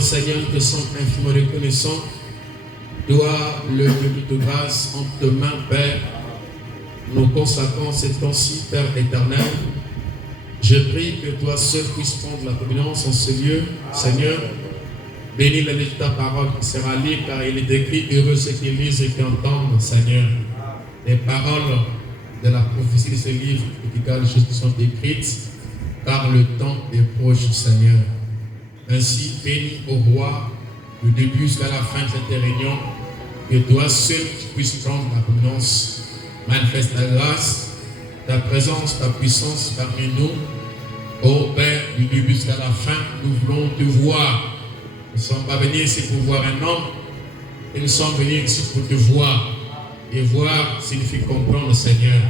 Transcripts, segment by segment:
Seigneur, te sommes infiniment reconnaissants. Dois le début de grâce entre tes mains, Père. Nous consacrons ces temps-ci, Père éternel. Je prie que toi seul puisses prendre la dominance en ce lieu. Seigneur, bénis la lecture de ta parole qui sera lue, car il est écrit, heureux ceux qui lisent et qui entendent, Seigneur. Les paroles de la prophétie de ce livre, et qui choses qui sont écrites, car le temps est proche, Seigneur. Ainsi, bénis au roi, du début jusqu'à la fin de cette réunion, que toi seul tu puisses prendre la dominance, manifeste ta grâce, ta présence, ta puissance parmi nous. Ô Père, du début jusqu'à la fin, nous voulons te voir. Nous ne sommes pas venus ici pour voir un homme, et nous sommes venus ici pour te voir. Et voir signifie comprendre, Seigneur.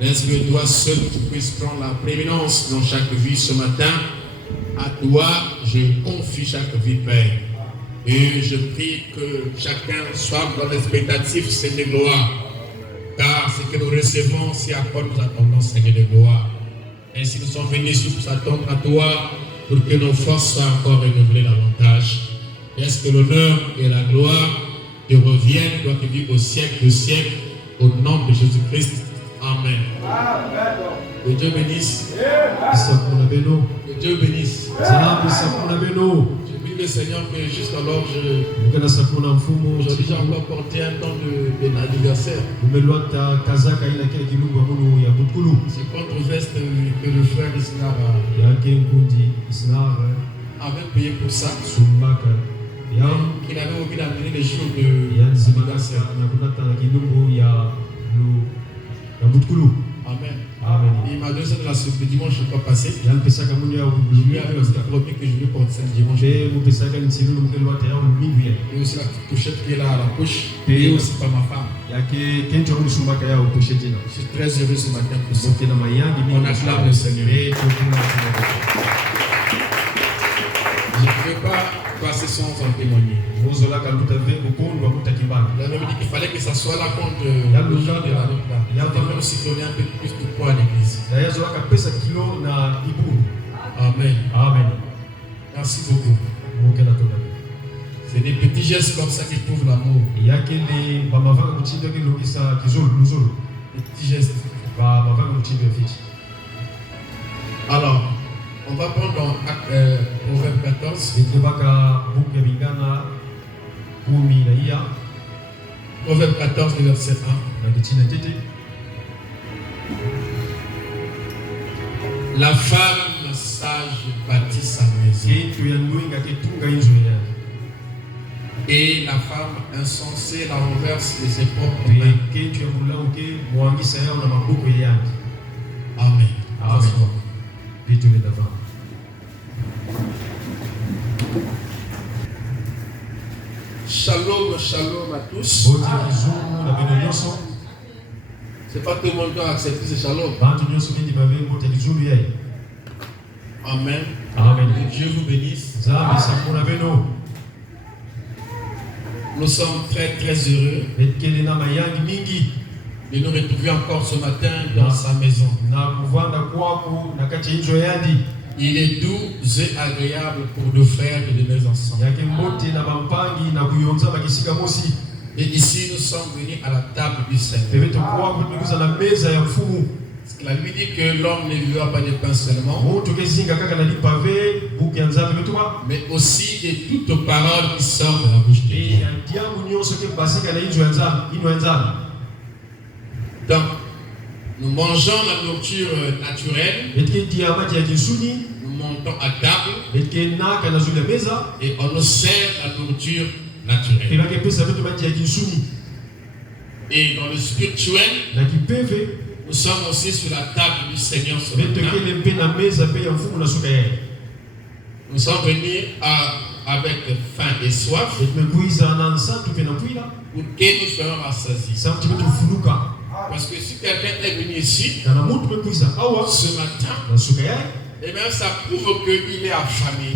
Ainsi que toi seul tu puisses prendre la prééminence dans chaque vie ce matin. À toi, je confie chaque vie, Père. Et je prie que chacun soit dans l'expectative, Seigneur de gloire. Car ce que nous recevons, c'est à quoi nous attendons, Seigneur de gloire. Ainsi, nous sommes venus ici pour s'attendre à toi, pour que nos forces soient encore renouvelées davantage. Est-ce que l'honneur et la gloire te reviennent, toi qui vis au siècle de siècle, au nom de Jésus-Christ. Amen. Que Dieu bénisse. Que Dieu bénisse. Je prie le Seigneur que jusqu'alors j'ai déjà encore porté un temps d'anniversaire. C'est contre veste que le frère Isnar avait payé pour ça. Qu'il avait oublié d'amener les jours d'anniversaire. Amen. Amen. Il m'a donné ça de le dimanche je crois passé. Je lui avais aussi promis que je lui porte ça le dimanche. Et aussi la petite pochette qui est là à la poche. Et aussi par ma femme. Je suis très heureux ce matin pour ça. On acclame le Seigneur. Je ne peux pas passer sans en témoigner. Il a même dit qu'il fallait que ça soit là contre le genre de la route là. Il a même aussi donné un peu plus de poids à l'église. Amen. Amen. Merci beaucoup. C'est des petits gestes comme ça qui prouvent l'amour. Des petits gestes. Alors, on va prendre dans Proverbe 14. Proverbe 14, verset 1. La femme sage bâtit sa maison. Et la femme insensée la renverse de ses propres mains. Amen. Amen. Shalom, shalom à tous. C'est pas tout le monde qui a accepté ce shalom. Amen. Amen. Que Dieu vous bénisse. Nous sommes très très heureux de nous retrouver encore ce matin dans sa maison. Il est doux et agréable pour nos frères et de mes ensemble. Et ici, nous sommes venus à la table du Seigneur. Parce que la Bible dit que l'homme ne vivra pas de pain seulement, mais aussi de toute parole qui sort de la bouche de Dieu. Donc, nous mangeons la nourriture naturelle, nous montons à table et on nous sert la nourriture naturelle. Et dans le spirituel, nous sommes aussi sur la table du Seigneur ce matin. Nous sommes venus avec faim et soif pour que nous soyons rassasiés. Parce que si quelqu'un est venu ici ce matin, et bien ça prouve qu'il est affamé.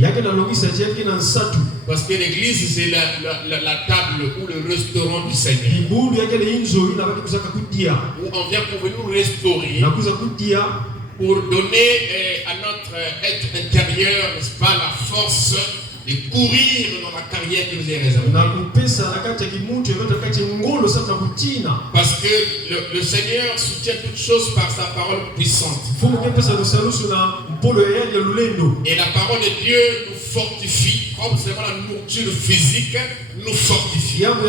Parce que l'église, c'est la table ou le restaurant du Seigneur. Où on vient pour venir nous restaurer, pour donner à notre être intérieur, n'est-ce pas, la force de courir dans la carrière qui nous est réservée. Parce que le Seigneur soutient toutes choses par sa parole puissante. Et la parole de Dieu nous fortifie, comme seulement la nourriture physique nous fortifie. Voilà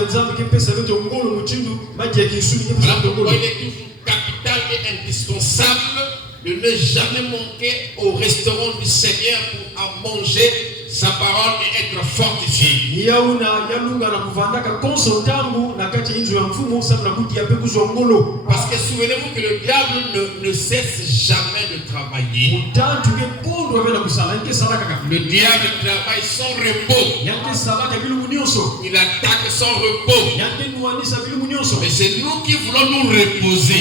pourquoi il est toujours capital et indispensable de ne jamais manquer au restaurant du Seigneur pour manger sa parole et être fortifié. Parce que souvenez-vous que le diable ne cesse jamais de travailler. Le diable travaille sans repos. Il attaque sans repos. Mais c'est nous qui voulons nous reposer.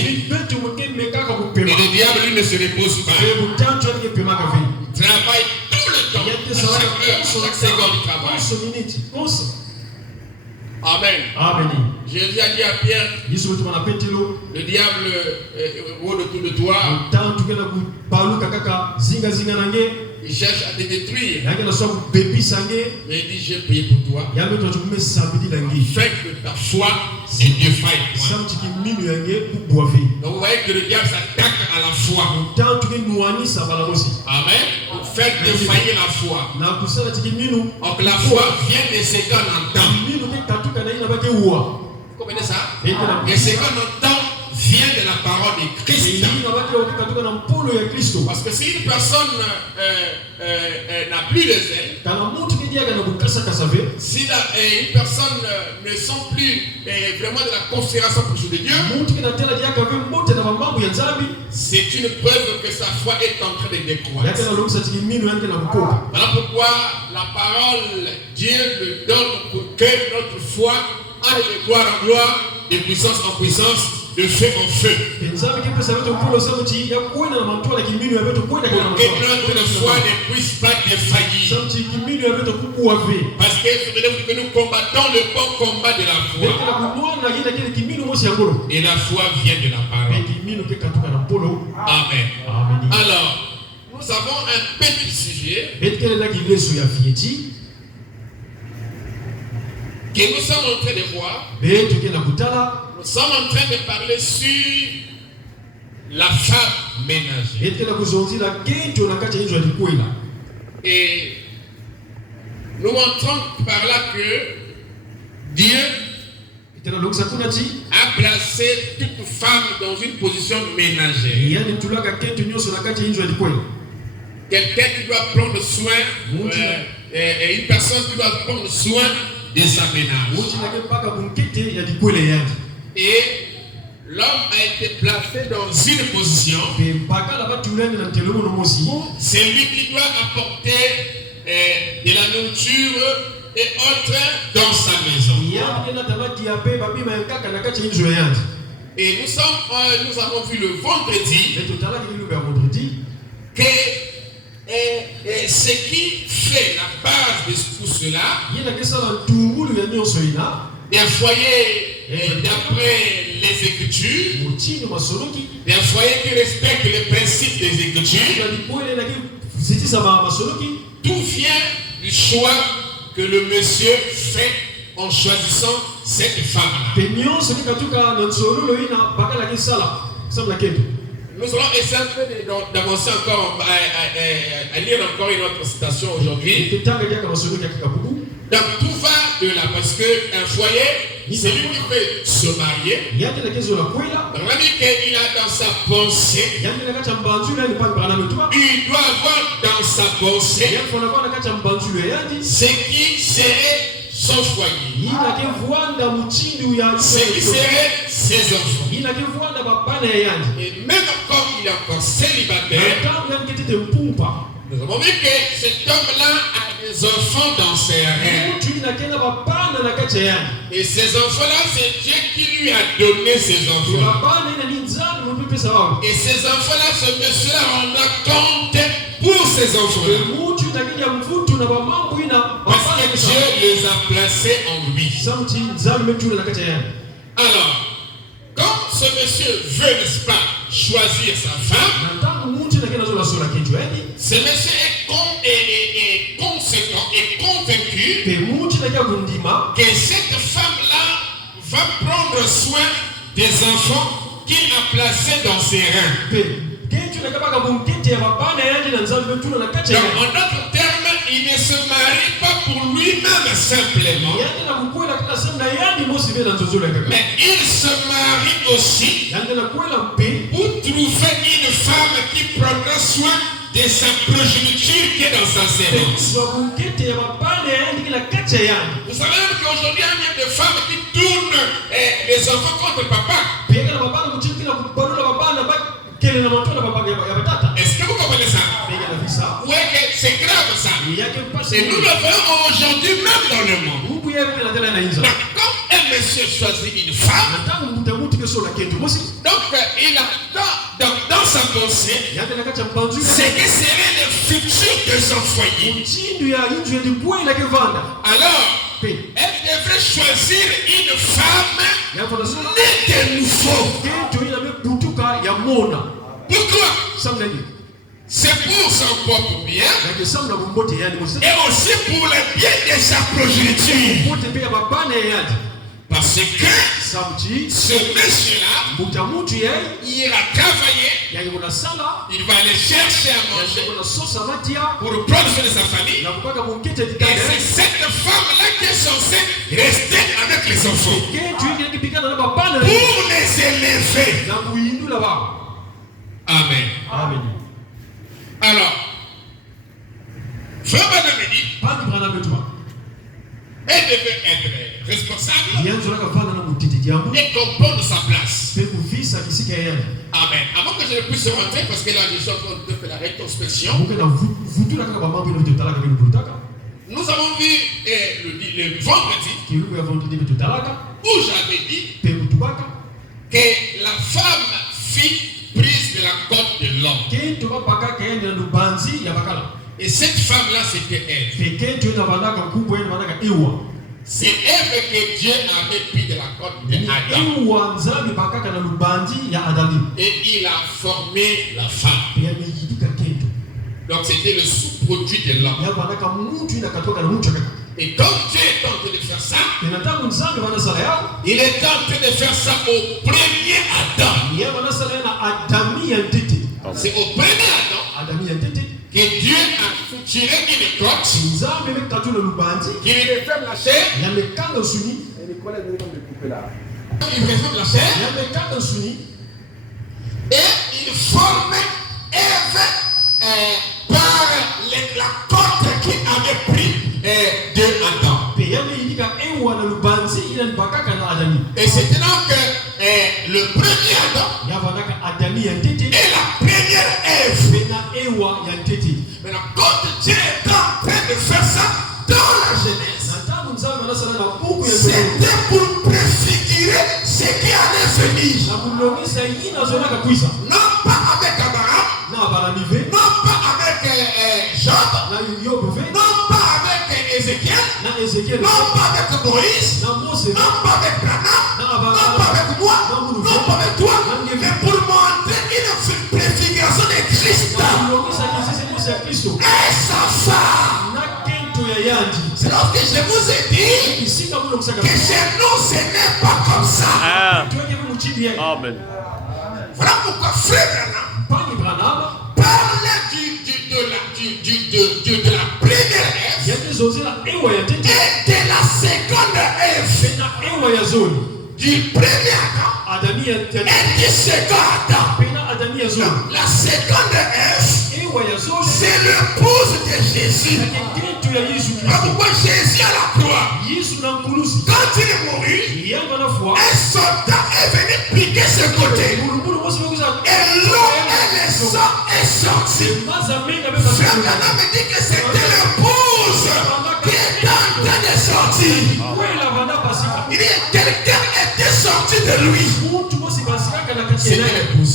Et le diable, lui, ne se repose pas. Il travaille tout le temps. Chaque seconde du travail. Amen. Jésus a dit à Pierre, le diable est autour de toi. Il cherche à te détruire. Mais il dit, j'ai prié pour toi. Fais que ta foi se défaille. Donc vous voyez que le diable s'attaque à la foi. Amen. Pour faire défaillir la foi. Donc la foi vient de ce qu'on entend. Vous comprenez ça? Et ce qu'on entend vient de la parole de Christ. Parce que si une personne n'a plus de zèle, si une personne ne sent plus vraiment de la considération pour de Dieu, c'est une preuve que sa foi est en train de décroître. Voilà pourquoi la parole, Dieu le donne pour que notre foi aille de gloire en gloire, de puissance en puissance, de feu en feu. Pour que notre foi ne puisse pas défaillir. Parce que nous combattons le bon combat de la foi. Et la foi vient de la parole. Amen. Alors, nous avons un petit sujet que nous sommes en train de voir. Nous sommes en train de parler sur la femme ménagère. Et nous montrons par là que Dieu a placé toute femme dans une position ménagère. Quelqu'un qui doit prendre soin, une personne qui doit prendre soin de sa ménage. Et l'homme a été placé dans une position. C'est lui qui doit apporter de la nourriture et autres dans sa maison. Et nous avons vu le vendredi que ce qui fait la base de tout cela, des foyers d'après les Écritures, des foyers qui respectent les principes des Écritures, tout vient du choix que le monsieur fait en choisissant cette femme-là. Nous allons essayer d'avancer encore, à lire encore une autre citation aujourd'hui. Donc tout va de là, parce qu'un foyer, c'est lui qui peut se marier. Il a dans sa pensée, il doit avoir dans sa pensée ce qui serait son foyer, ce qui serait ses enfants. Et même comme il est encore célibataire, nous avons vu que cet homme-là a des enfants dans ses rêves. Et ces enfants-là, c'est Dieu qui lui a donné ces enfants. Et ces enfants-là, ce monsieur-là rendra compte pour ces enfants-là. Parce que Dieu les a placés en lui. Alors, quand ce monsieur veut, n'est-ce pas, choisir sa femme, ce monsieur est conséquent et convaincu que cette femme-là va prendre soin des enfants qu'il a placés dans ses reins. Donc, en d'autres termes, il ne se marie pas pour lui-même simplement, mais il se marie aussi pour trouver une femme qui prendra soin de sa progéniture qui est dans sa sémence. Vous savez qu'aujourd'hui, il y a des femmes qui tournent les enfants contre papa. Est-ce que vous comprenez ça? Oui, c'est grave ça. Et nous le voyons aujourd'hui même dans le monde. Donc, quand un monsieur choisit une femme, donc il a dans sa pensée ce qui serait le futur de son foyer. Alors, elle devrait choisir une femme née de nouveau. Pourquoi? C'est pour son propre bien et aussi pour le bien de sa progéniture. Parce que ce monsieur-là, il ira travailler, il va aller chercher à manger pour prendre soin de sa famille. Et c'est cette femme-là qui est censée rester avec les enfants pour les élever. Amen. Amen. Alors, frère Banamedi, elle devait être responsable et comprendre sa place. Amen. Avant que je ne puisse rentrer, parce que là je suis en train de faire la rétrospection, nous avons vu le vendredi où j'avais dit que la femme fit prise de la côte de l'homme. Et cette femme-là, c'était Ève. C'est Ève que Dieu avait pris de la côte d'Adam. Et il a formé la femme. Donc c'était le sous-produit de l'homme. Et quand Dieu est en train de faire ça, il est en train de faire ça au premier Adam. C'est au premier Adam que Dieu a tiré une côte qui lui referme la chair. Il referme la chair. Et il forme Ève par la côte qu'il avait pris de Adam. Et c'était donc le premier Adam et la première Ève. Maintenant, quand Dieu est en train de faire ça dans la Genèse, c'était pour préfigurer ce qui allait venir. Non pas avec Abraham, non pas avec Job, non pas avec Ézéchiel, non pas avec Moïse, non pas avec Branham, non pas avec moi, non pas avec toi, mais pour montrer une préfiguration de Christ et sa femme. C'est lorsque je vous ai dit que chez nous ce n'est pas comme ça. Amen. Voilà pourquoi frère Branham parle de la première Ève et de la seconde Ève. Du premier Adam et du second Adam. La seconde Ève, c'est l'épouse de Jésus. Pourquoi Jésus à la croix, quand il est mouru, un soldat est venu piquer ce côté. Et l'eau et le sang est sorti. Frère Branham me dit que c'était l'épouse qui est en train de sortir. Il dit que quelqu'un était sorti de lui. C'était l'épouse.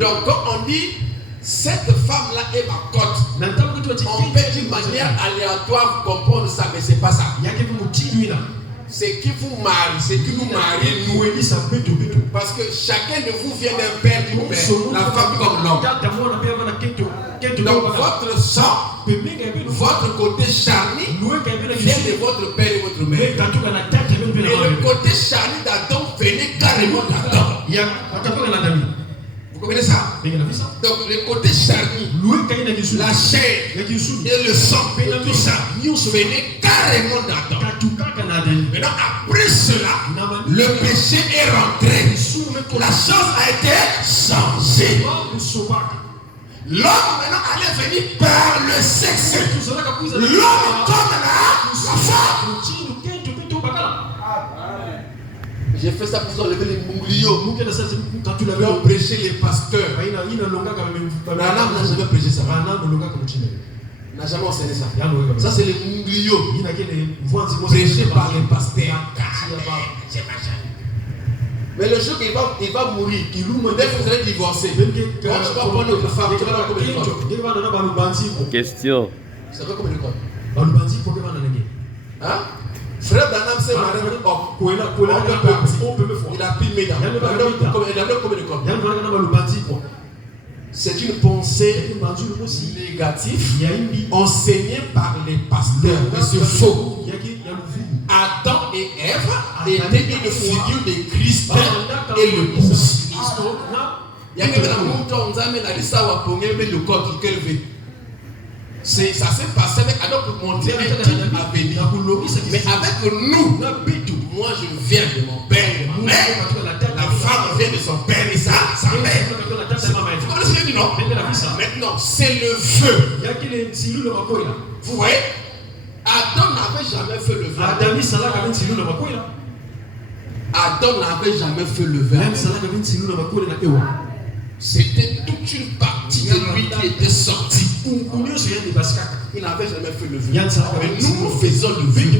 Donc quand on dit cette femme-là est ma cote, on peut d'une manière aléatoire comprendre ça, mais c'est pas ça. C'est qui vous marie, c'est qui nous marie nous. Parce que chacun de vous vient d'un père du père, la femme comme l'homme. Donc votre sang, votre côté charni vient de votre père et votre mère. Et le côté charni d'Adam venait carrément d'Adam. Vous comprenez ça? Donc le côté charni, la chair et le sang, tout ça, venait carrément d'Adam. Maintenant après cela, le péché est rentré. La chose a été changée. L'homme maintenant allait venir par le sexe. L'homme comme la femme. J'ai fait ça pour enlever les mounglios. Quand tu l'avais prêché les pasteurs. Branham n'a jamais prêché ça. N'a jamais enseigné ça. Ça c'est les mounglios. Prêché par les pasteurs. Mais le jour qu'il va mourir, dès que vous allez divorcer, quand tu vas prendre notre femme, tu vas dans combien de code? Question. Ça fait combien de code? Hein? Frère Branham s'est marié avec il a pris Médan. Il a combien de code? C'est une pensée négative enseignée par les pasteurs. Mais c'est faux. Adam et Ève étaient une figure de Christ et le pouce. Il y a quelqu'un qui a dit ça le code qu'elle veut. Ça s'est passé avec Adam pour montrer un type à venir. Mais avec nous, moi je viens de mon père et de ma mère. La femme vient de son père et sa mère. Vous connaissez ce que je dis, non? Maintenant, c'est le feu. Vous voyez? Adam n'avait jamais fait le vœu. Adam n'avait jamais fait le vœu. C'était toute une partie de lui qui était sortie. Il n'avait jamais fait le vœu. Mais nous faisons le vœu.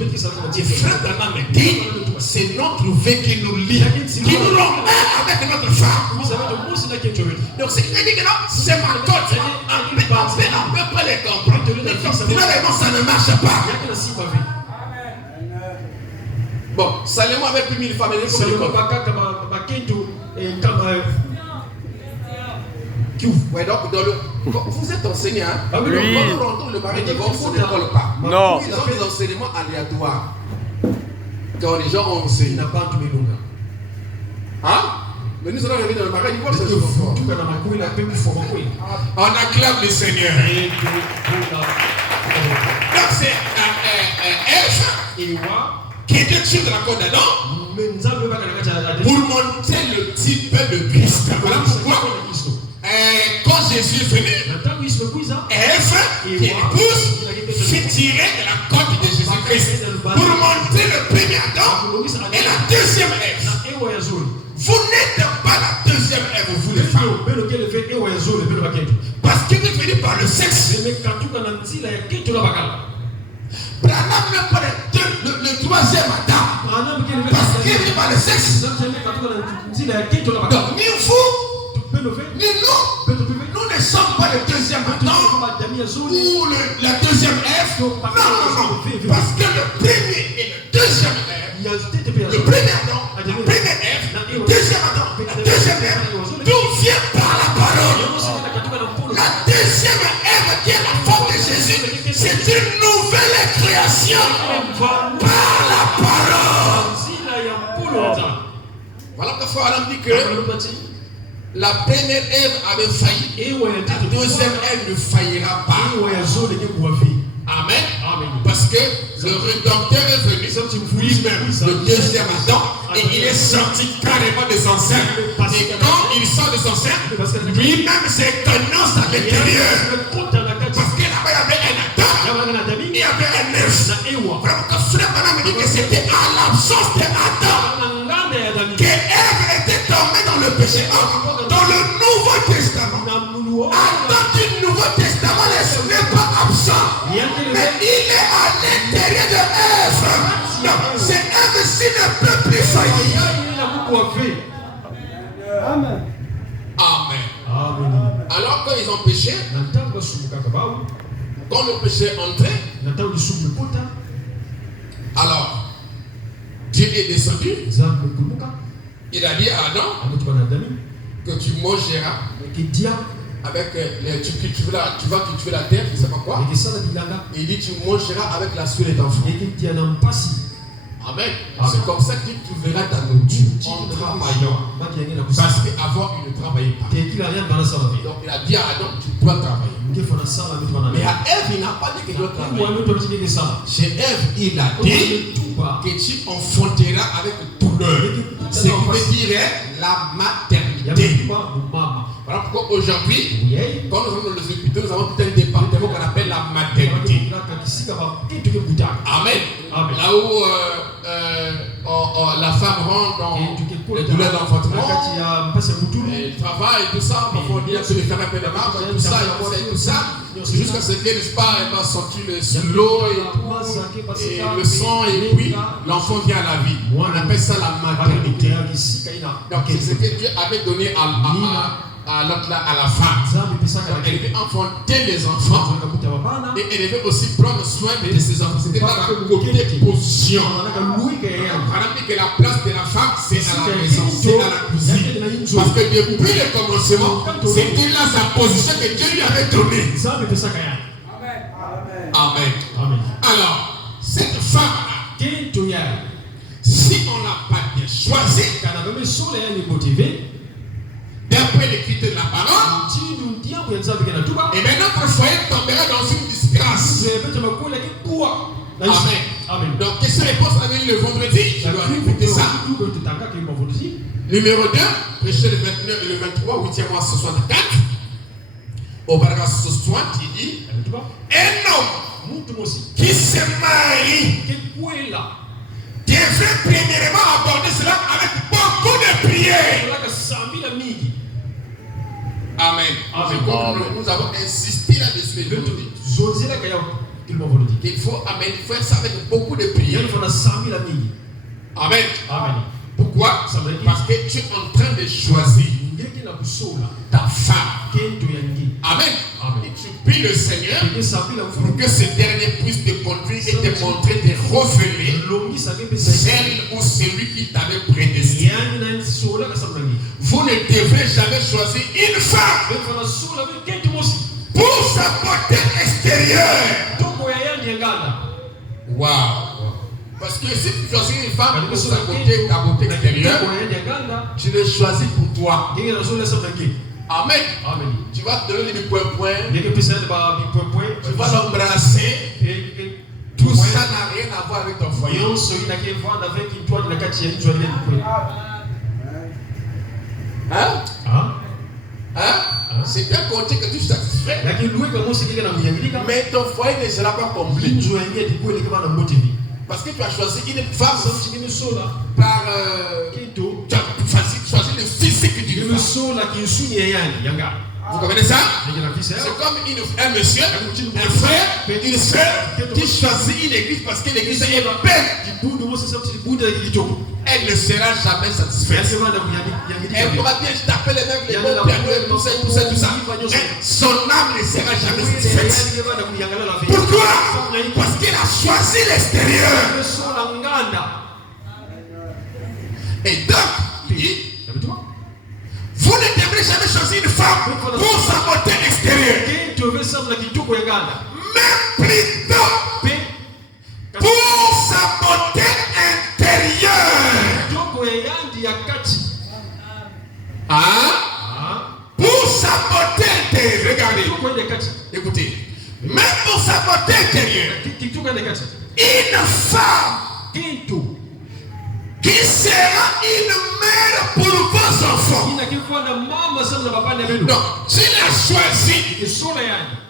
Et frère Branham me dit, c'est notre vœu qui nous lie, qui nous rend avec notre femme. Donc ce qui veut dire que non, c'est ma cote. On peut pas les comprendre. Finalement, ça ne marche pas. Bon, Salomon avait plus 1000 femmes. Ouais, donc vous êtes enseignant, hein? Oui. Quand nous rentrons le mari divorce, on ne colle pas. Non. Ils ont des enseignements aléatoires. Quand les gens ont enseigné. Hein? Mais nous allons revenir dans le mari divorce. On acclame le Seigneur. Donc c'est Ève qui était sur de la côte d'Adam pour montrer le type de Christ. Voilà pourquoi. Quand Jésus est venu, Ève, qui est l'épouse, fit tirer de la côte de Jésus-Christ pour montrer le premier Adam et la deuxième Ève. Vous n'êtes pas la deuxième Ève, vous les femmes. Parce que vous êtes venus par le sexe. Branham n'est pas le troisième Adam. Parce qu'il est par le sexe. Donc, ni vous, ni nous, nous ne sommes pas le deuxième Adam ou la deuxième Ève. Non. Parce que le premier et le deuxième Ève, le premier Adam, la première Ève, le deuxième Adam, la deuxième Ève, tout vient par la parole. La deuxième Ève qui est la femme de Jésus, c'est une nouvelle création par la parole. Voilà pourquoi Adam dit que la première Ève avait failli, la deuxième Ève ne faillira pas. Amen. Parce que le Rédempteur est venu lui-même, le deuxième Adam, et il est sorti carrément des enceintes. Et quand il sort des enceintes, lui-même c'est connasse à l'intérieur. Parce que là-bas il y avait un Adam, il y avait un Ève. Vraiment, quand frère Madame me dit que c'était à l'absence d'Adam que Ève était tombée dans le péché. Dans le Nouveau Testament, Adam du Nouveau Testament n'est pas absent, mais il est à l'intérieur de Ève. C'est Ève-ci ne peut plus faillir. Amen. Alors quand ils ont péché, quand le péché est entré, alors Dieu est descendu. Il a dit à Adam que tu mangeras avec tu vas cultiver la terre, je ne sais pas quoi. Il dit tu mangeras avec la sueur de ton enfant. Amen. C'est comme ça que tu verras ta nourriture en travaillant. Parce qu'avant il ne travaillait pas. Donc il a dit à Adam tu dois travailler. Mais à Ève il n'a pas dit qu'il doit travailler. Chez Ève il a dit que tu enfanteras avec douleur. Ce qui veut dire la maternité. Voilà pourquoi aujourd'hui, quand nous sommes dans les hôpitaux, nous avons tout un département qu'on appelle la maternité. Amen. Là où la femme rentre dans les douleurs d'enfantement, elle travaille et tout ça, parfois on dit que les femmes appellent la marche, tout ça, et tout ça, jusqu'à ce qu'elle, n'est-ce pas, elle va sortir l'eau et le sang, et puis l'enfant vient à la vie. On appelle ça la maternité. Donc c'est ce que Dieu avait donné à la femme. Elle devait enfanter les enfants et elle devait aussi prendre soin de ses enfants. C'était dans la côté position. On a dit que la place de la femme c'est à la maison, c'est à la cuisine. Parce que depuis le commencement, c'était là sa position que Dieu lui avait donnée. Amen. Alors, cette femme, si on l'a pas bien choisie, d'après l'écriture de la parole, et bien notre foyer tombera dans une disgrâce. Amen. Donc, quelle réponse on avait eu le vendredi? Je dois répéter ça. Numéro 2, prêcher le 29 et le 23, 8e mois 64. Au paragraphe 60, il dit un homme qui se marie devrait premièrement aborder cela avec beaucoup de prières. Amen. Nous avons insisté là-dessus. Il faut faire ça avec beaucoup de prières. Amen. Pourquoi? Parce que tu es en train de choisir ta femme. Amen. Et tu pries le Seigneur pour que ce dernier puisse te conduire et te montrer, te révéler celle ou celui qui t'avait prédestiné. Vous ne devrez jamais choisir une femme pour sa beauté extérieure. Wow. Parce que si tu choisis une femme pour sa beauté, ta beauté extérieure, tu l'as choisi pour toi. Amen. Tu vas te donner des points. Tu vas l'embrasser. Tout ça n'a rien à voir avec ton foyer. C'est bien compté que tu satisfais. Mais ton foyer ne sera pas complet. Parce que tu as choisi une femme par tu as choisi le physique d'une femme. Vous comprenez ça? C'est comme un monsieur, un frère, une soeur qui choisit une église parce que l'église est belle. Elle ne sera jamais satisfaite. Elle pourra bien taper les mecs, les bons pianos, tout ça. Mais son âme ne sera jamais satisfaite. Pourquoi? Parce qu'elle a choisi l'extérieur. Et donc, il dit, vous ne devrez jamais choisir une femme pour sa beauté extérieure. Même plutôt une femme qui sera une mère pour vos enfants. Donc, s'il a choisi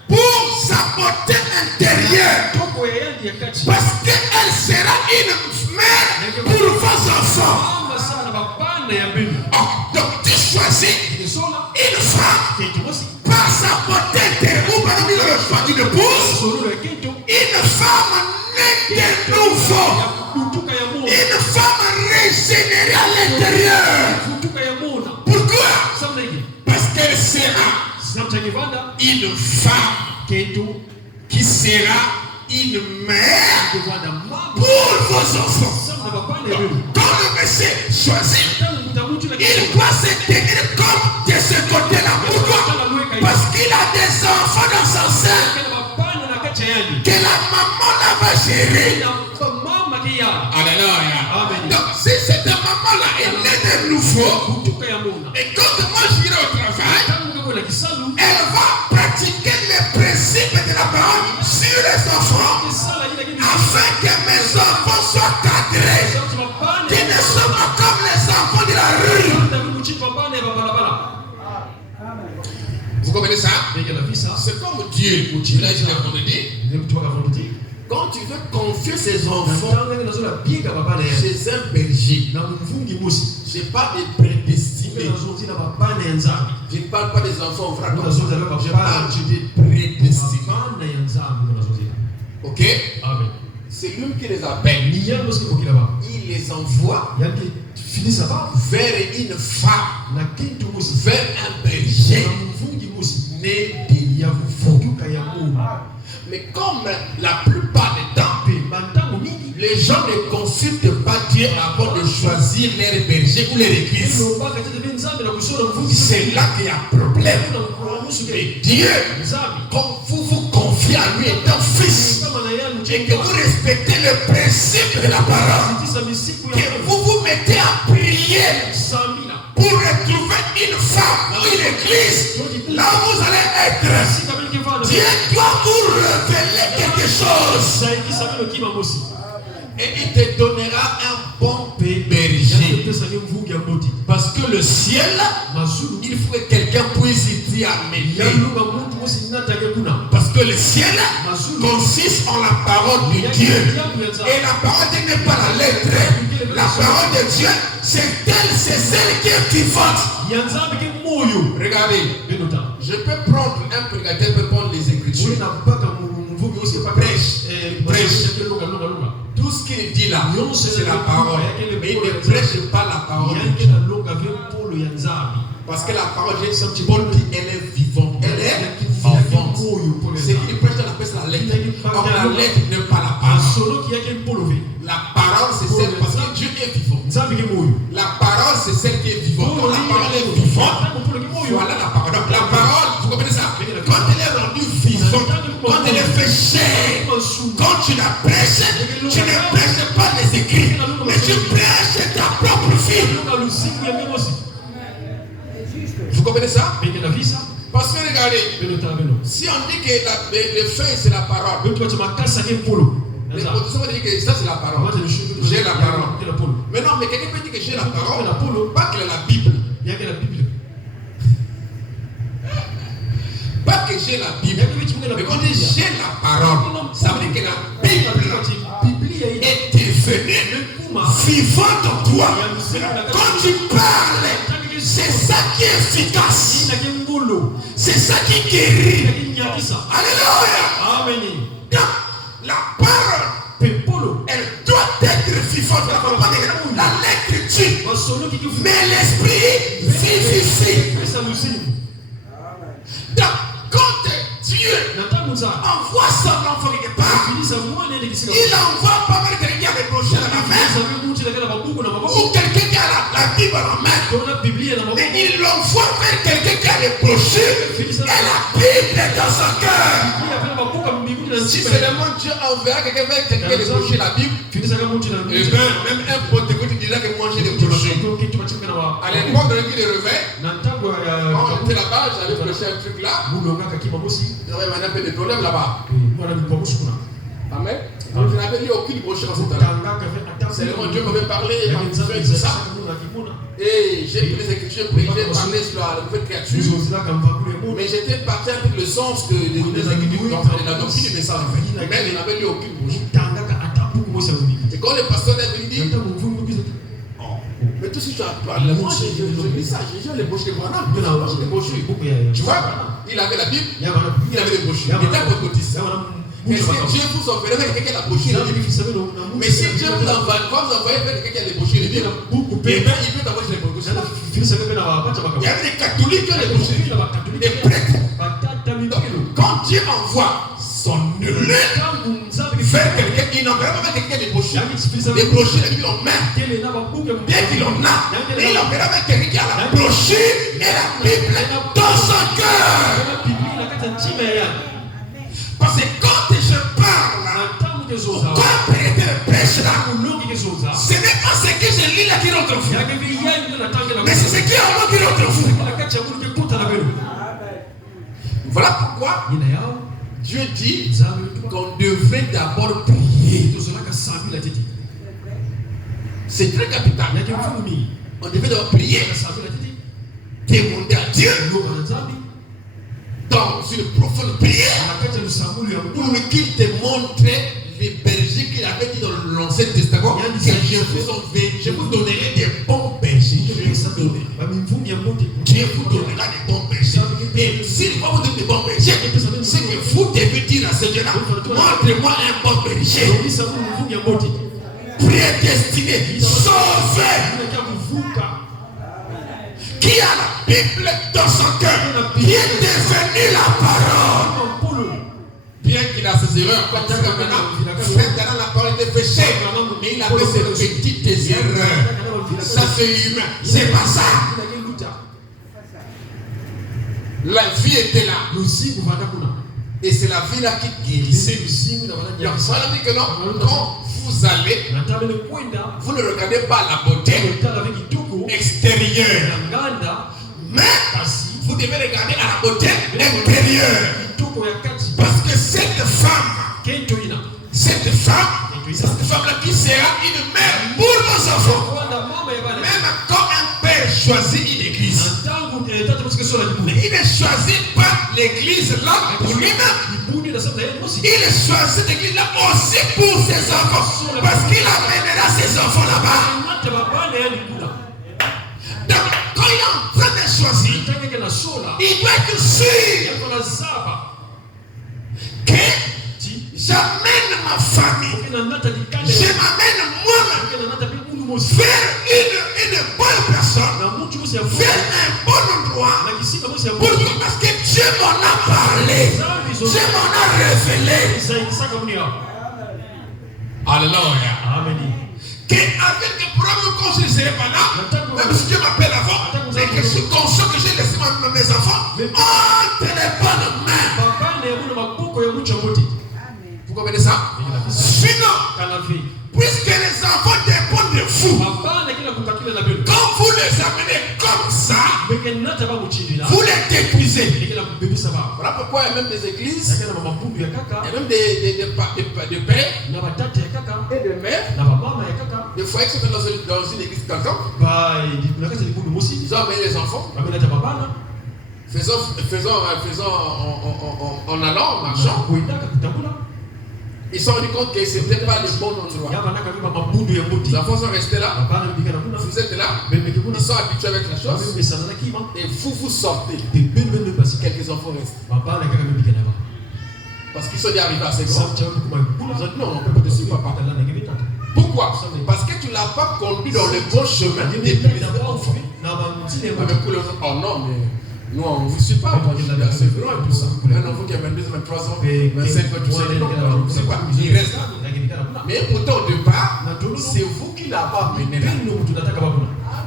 pour sa beauté intérieure, parce qu'elle sera une mère pour vos enfants. Oh, donc, tu choisis une femme par sa beauté intérieure, ou parmi le choix d'une épouse, une femme née de nouveau. Une femme régénérée à l'intérieur. Pourquoi? Parce qu'elle sera une femme qui sera une mère pour vos enfants. Quand le monsieur choisit, il doit se tenir comme de ce côté-là. Pourquoi? Parce qu'il a des enfants dans son sein que la maman va gérer. Alléluia. Donc si cette maman-là est née de nouveau, et quand moi j'irai au travail, elle va pratiquer les principes de la parole sur les enfants, afin que mes enfants soient cadrés, qu'ils ne soient pas comme les enfants de la rue. Vous comprenez ça? C'est comme Dieu. Là, je l'ai dit. Quand tu veux confier ses enfants chez un berger, je n'ai pas de prédestinés. Je ne parle pas des enfants frères. Je parle des prédestinés. Ok? C'est lui qui les appelle. Il les envoie vers une femme, vers un berger né de Yahoo. Mais comme la plupart des temps, les gens ne consultent pas Dieu avant de choisir les bergers ou les églises. C'est là qu'il y a problème. Et Dieu, comme vous vous confiez à lui étant fils, et que vous respectez le principe de la parole, que vous vous mettez à prier pour retrouver une femme ou une église, là où vous allez être, Dieu doit vous révéler quelque chose. Et il te donnera un bon berger. Parce que le ciel, il faut que quelqu'un puisse y amener. Parce que le ciel consiste en la parole de Dieu. Et la parole de Dieu n'est pas la lettre. La parole de Dieu, c'est celle qui est vivante. Regardez, je peux prendre un prédicateur, je peux prendre les Écritures. Prêche. Tout ce qu'il dit là, c'est la parole. Mais il ne prêche pas la parole de Dieu. Parce que la parole de Dieu, elle est vivante. Elle est vivante. C'est qu'il prêche, on appelle ça la lettre. Or la lettre n'est pas la parole. La parole, c'est celle, parce que Dieu est vivant. La parole, c'est celle qui est vivante. Donc, la parole est vivante. Voilà la parole. Donc la parole, vous comprenez ça? Quand elle est rendue vivante, quand elle est fait chair, quand tu la prêches, tu ne prêches pas les écrits, mais tu prêches ta propre vie. Vous comprenez ça? Parce que regardez, si on dit que les feuilles c'est la parole, les productions vont dire que ça c'est la parole. J'ai la parole. Mais non, mais quelqu'un peut dire que j'ai la parole, pas que la Bible. Pas que j'ai la Bible, mais quand on dit j'ai la parole, ça veut dire que la Bible est devenue vivante en toi. Quand tu parles, c'est ça qui est efficace. C'est ça qui guérit. Alléluia. Donc, la parole, elle doit être vivante. La lettre tue, mais l'esprit vivifie. Donc, quand Dieu envoie son enfant quelque part, il envoie pas mal quelqu'un qui a des brochures à la main, ou quelqu'un qui a la Bible à la main, mais il l'envoie vers quelqu'un qui a des brochures et la Bible est dans son cœur. Si seulement Dieu enverra quelqu'un vers quelqu'un qui a des brochures la Bible, et bien, même un pote qui dira que moi j'ai des brochures. À l'époque de l'église de réveil, quand j'étais là-bas, j'allais prêcher un truc là. J'avais un peu de problème là-bas. Amen. Je n'avais lu aucune brochure en ce temps-là. Seulement Dieu m'avait parlé, il m'avait dit tout ça. Et j'ai pris les Écritures, j'ai parlé sur la nouvelle créature. Mais j'étais parti avec le sens des Écritures, de la doctrine du message. Mais je n'avais lu aucune brochure. Et quand le pasteur est venu dire, mais tout ce que tu as parlé, moi je lis ça, j'ai les brochures de Branham, les brochures. Tu vois, il avait la Bible, il avait les brochures. Il était apocryphe. Est-ce que Dieu vous enverrait avec quelqu'un qui a la brochure de Bible? Mais si Dieu vous envoie avec quelqu'un qui a les brochures de Bible, il peut t'envoyer les brochures. Il y avait des catholiques qui ont les brochures, des prêtres. Donc, quand Dieu envoie son élève vers quelqu'un, il n'enverra pas avec quelqu'un des brochures. Les brochures de Bible en main. Bien qu'il en a, il enverra avec quelqu'un qui a la brochure et la Bible dans son cœur. Parce que quand je parle, pourquoi pénétrer le péché là? Ce n'est pas ce que je lis là qui rentre en vous, mais c'est ce qui est en moi qui rentre en vous. Voilà pourquoi Dieu dit qu'on devrait d'abord prier. C'est très capital. On devait d'abord prier, demander à Dieu dans une profonde prière pour qu'il te montre les bergers qu'il avait dit dans l'Ancien Testament. Je vous donnerai des bons bergers. Dieu vous donnera des bons bergers. Et s'il va vous donner des bons bergers, c'est que vous devez dire à ce Dieu-là, montre-moi un bon berger. Prédestiné, sauvé, qui a la Bible dans son cœur, qui est devenu la parole. Bien qu'il a ses erreurs, comme ça, maintenant, la parole était péché, mais il avait ses petites erreurs. Ça, c'est humain. C'est pas ça. La vie était là. Et c'est la vie là qui guérissait. Donc, voilà que non, quand vous allez, vous ne regardez pas la beauté extérieure, mais vous devez regarder à la beauté intérieure. Parce que cette femme-là qui sera une mère pour nos enfants. Même quand un père choisit une église, mais il ne choisit pas l'église là pour lui-même. Il choisit l'église là aussi pour ses enfants. Parce qu'il amènera ses enfants là-bas. Donc, quand il est en train de choisir, il doit être sûr que j'amène ma famille, je m'amène moi-même vers une bonne personne, vers un bon endroit, parce que Dieu m'en a parlé, Dieu m'en a révélé. Alléluia. Amen. Qu'avec des problèmes quand je ne serai pas là, même si Dieu m'appelle avant, mais que je suis conscient que j'ai laissé mes enfants entre les bonnes mains. Vous comprenez ça? Sinon, puisque les enfants dépendent de vous, quand vous les amenez comme ça, vous les détruisez. Voilà pourquoi il y a même des églises, il y a même des pères et des mères, des foyers qui sont dans une église quelconque. Ils ont amené les enfants. Faisant en allant, en marchant. Ils se sont rendus compte que ce n'était pas le bon endroit. Les enfants sont restés là. Vous êtes là. Ils sont habitués avec la chose. Et vous sortez. Quelques enfants restent. Parce qu'ils sont déjà arrivés à ces grands. Ils ont dit non, on ne peut pas te suivre, papa. Pourquoi? Parce que tu ne l'as pas conduit dans le bon chemin depuis les enfants. Oh non, mais nous on ne vous suit pas. C'est vrai et tout ça. Un enfant qui a 22, 23 ans, 25 ans, tout ça, il reste là. Mais pourtant au départ, c'est vous qui l'avez amené là.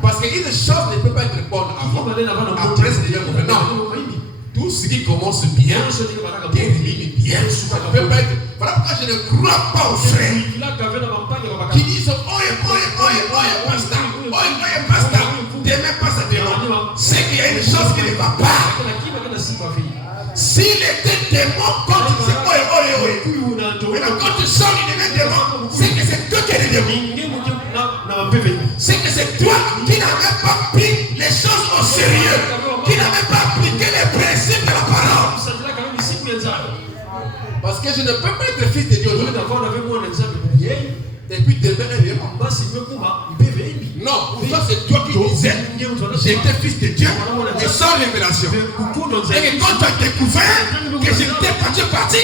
Parce qu'une chose ne peut pas être bonne avant. Après, c'est déjà mauvais. Non. Tout ce qui commence bien termine bien. Ça ne peut pas être. Voilà pourquoi je ne crois pas aux frères qui disent pasteur, demain passe à demain. C'est qu'il y a une chose qui ne va pas. S'il était démon quand il disait maintenant quand tu sors du démon, c'est que c'est toi qui es le démon. C'est que c'est toi qui n'avais pas pris les choses au sérieux, qui n'avais pas appliqué les principes de la parole. Parce que je ne peux pas être fils de Dieu aujourd'hui. Et puis demain un démon. Non, pour ça c'est toi qui disais, j'étais fils de Dieu et sans révélation. Et quand tu as découvert que je n'étais pas Dieu parti,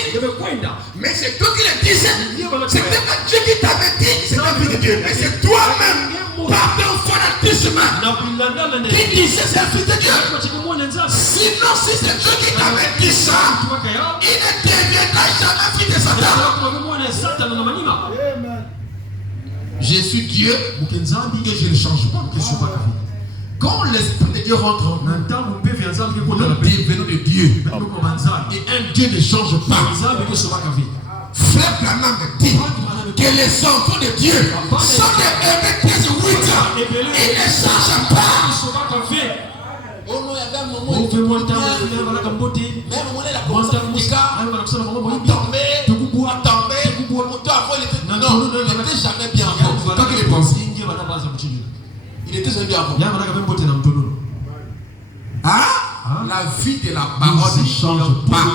mais c'est toi qui le disais, c'était pas Dieu qui t'avait dit que c'était fils de Dieu, mais c'est toi-même, par ton fanatisme, qui disait c'est fils de Dieu. Sinon, si c'est Dieu qui t'avait dit ça, il ne deviendra jamais fils de Satan. Je suis Dieu et je ne change pas. Quand l'Esprit de Dieu rentre en nous, nous devenons de Dieu. Et un Dieu ne change pas. Frère Branham dit que les enfants de Dieu sont des bébés 13 ou 8 ans. Ils ne changent pas. Oh non, il y avait un moment où il même on est là comme ça, non, il n'était jamais bien avant. Quand il est pensé, il était jamais bien avant. Ah, la vie de la parole ne change pas.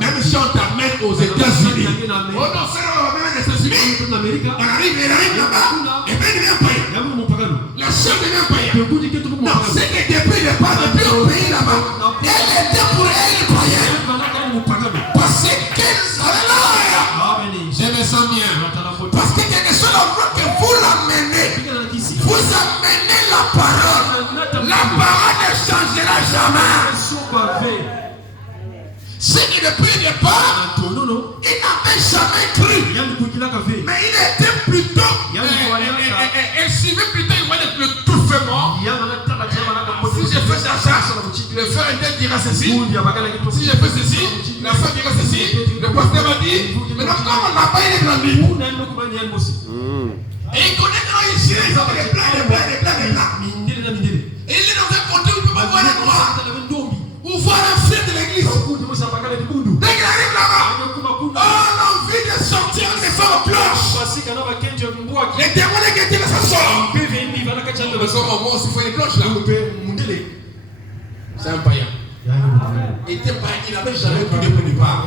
Même si on t'amène aux États-Unis. Oh non, c'est même aux États-Unis. On arrive là-bas. Et bien il vient payer. La chair devient payer. Non, c'est que depuis le pas depuis au pays là-bas, elle était pour elle payer. Parce que, je me sens bien. Parce que quelque chose que vous l'amenez. Vous amenez la parole. La parole ne changera jamais. C'est que depuis le départ, il n'avait jamais cru. Mais il était plutôt. Il suivait plutôt le touffement. Si je fais ça, le frère dira ceci. Si je fais ceci, la femme dira ceci. Le pasteur m'a dit. Maintenant, comme on n'a pas eu grandi. Et il connaît quand il chie, ils ont des plans. Et il est dans un côté où il ne peut pas voir les noirs. Ou voir un frère de l'église. Dès qu'il arrive là-bas, oh, l'envie de sortir des femmes cloches. Les démons qui étaient là, ça sort. Moi aussi, il faut une cloche là. C'est un païen. Il n'avait jamais pu depuis le départ.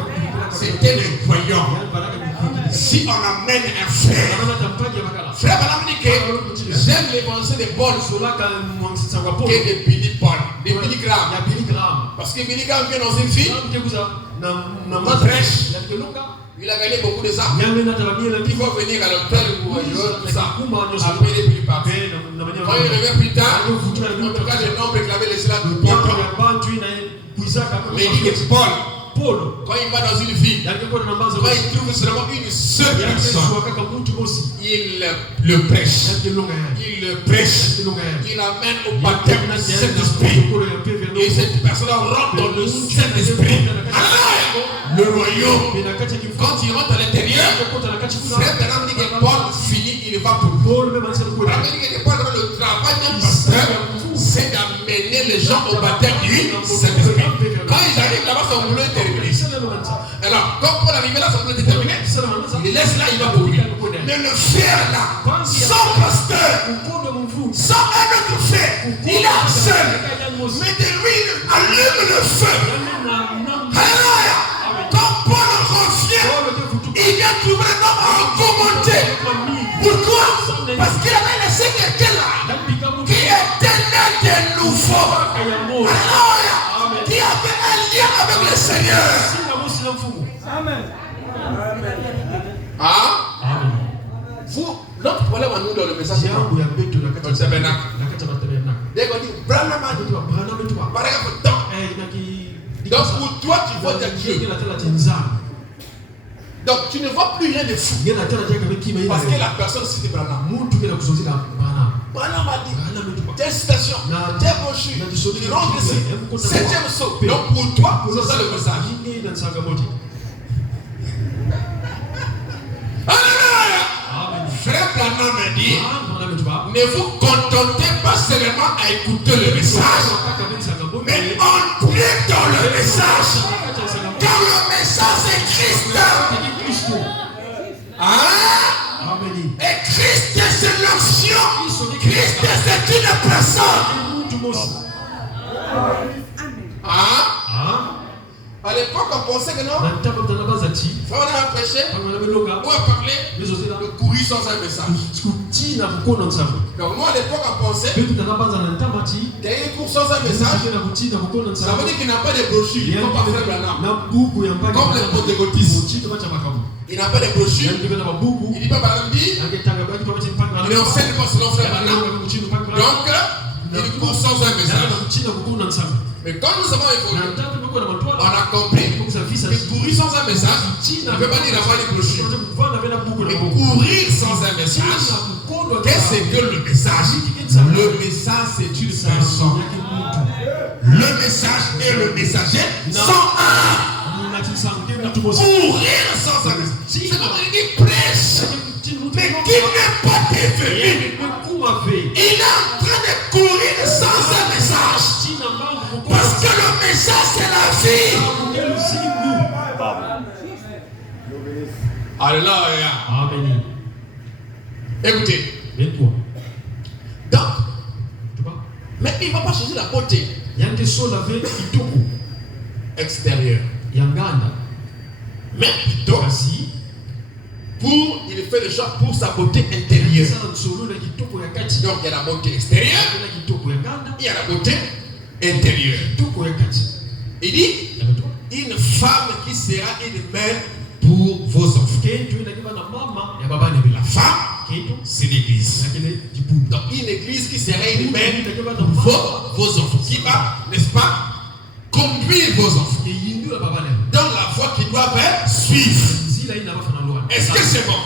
C'était le croyant. Si on amène un frère, frère Madame dit que j'aime l'évangile des bols que de Billy Paul, de Billy Graham. Parce que Billy Graham vient dans une fille, dans brèche, il a gagné beaucoup de ça. Il va venir à l'hôtel ou ailleurs, tout ça, appeler Billy Paul. Quand il revient plus tard, en tout cas le nom réclamé les cela de mais il dit que Paul, quand il va dans une ville, quand il trouve seulement une seule personne, il le prêche. Il le prêche. Il amène au baptême de Saint-Esprit. Et cette personne rentre dans le Saint-Esprit. Le royaume. Quand il rentre à l'intérieur, frère Branham dit que Paul finit, il va pour Paul. Branham dit que Paul, le travail d'un pasteur, c'est d'amener les gens au baptême du Saint-Esprit. Quand ils arrivent là-bas, son boulot est terminé. Alors, quand Paul arrive là, son boulot est terminé. Il laisse là, il va pour lui. Mais le frère là, sans pasteur, sans un autre frère, il est seul. Mais de lui, il allume le feu. Alléluia. Quand Paul revient, il vient trouver un homme commenté. Pourquoi? Parce qu'il avait laissé quelqu'un là qui était né de nouveau. Alléluia. Qui avait un lien avec le Seigneur. Amen. Ah? Vous, notre problème à nous dans le message, c'est le tabernacle. Dès qu'on dit Branham a dit, par exemple, donc pour toi, tu vois Dieu. Donc tu ne vois plus rien de fou. Parce que la personne c'était Branham. Branham a dit, telle citation, telle brochure, il rentre ici, 7e saut. Donc pour toi, c'est ça le message. Alléluia. Frère Branham me dit, ne vous contentez pas seulement à écouter le message, mais entrez dans le message. Car le message c'est Christ. Ah. Et Christ c'est l'action. Christ c'est une personne. Ah. À l'époque, on pensait que non. Il fallait prêcher ou à parler de courir sans un message. Donc, moi à l'époque, on pensait qu'il y a une course sans un message. Ça veut dire qu'il n'a pas de brochure. Il ne peut pas faire la lame. Comme les pentecôtistes. Il n'a pas de brochure. Il ne dit pas Balambi. Il enseigne pas selon frère Balam. Donc, il court sans un message. Mais quand nous avons évolué, on a compris que courir sans un message ne veut pas dire avoir des brochures. Mais courir sans un message, qu'est-ce que le message? Le message, c'est une personne. Le message et le messager sont un. Courir sans un message. C'est comme il prêche, mais qui n'est pas devenu. Il est en train de courir sans un message. Parce que le message c'est la vie. Alléluia. Amen. Écoutez. Donc, mais il ne va pas changer la beauté extérieure. Mais plutôt, il fait le choix pour sa beauté intérieure. Donc il y a la beauté extérieure, il y a la beauté intérieure. Il dit une femme qui sera une mère pour vos enfants. La femme, c'est l'église. Donc une église qui sera une mère pour vos enfants. Qui va, n'est-ce pas, conduire vos enfants dans la voie qu'ils doivent suivre. Est-ce que c'est bon?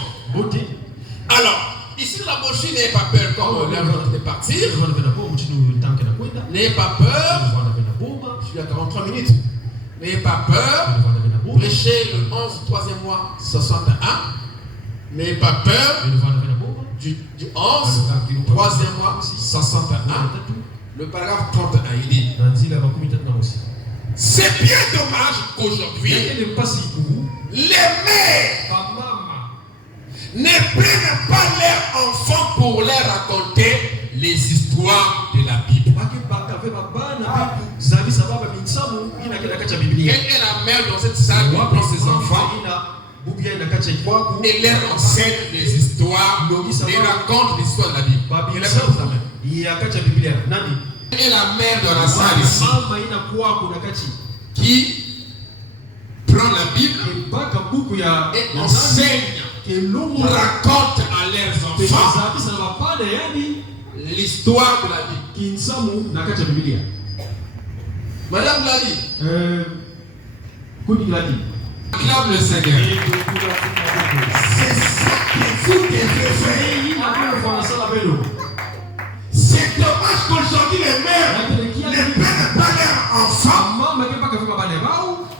Alors, ici la brochure n'ayez pas peur comme l'heure de partir. N'ayez pas peur. Je suis à 43 minutes. N'ayez pas peur. Prêchez le 11, 3e mois, 61. N'ayez pas peur. Du 11, 3e mois, 61. Le paragraphe 31, il dit: c'est bien dommage qu'aujourd'hui, les mères ne prennent pas leurs enfants pour leur raconter les histoires de la Bible. Quelle est la mère dans cette salle qui prend ses enfants et leur enseigne les histoires, et raconte l'histoire de la Bible? Quelle est la mère dans la salle ici qui prend la Bible et enseigne, raconte à leurs enfants l'histoire de la Bible? Madame l'a dit. Acclame le Seigneur. C'est ça que vous devez faire. C'est dommage qu'aujourd'hui les mères ne prennent pas leurs enfants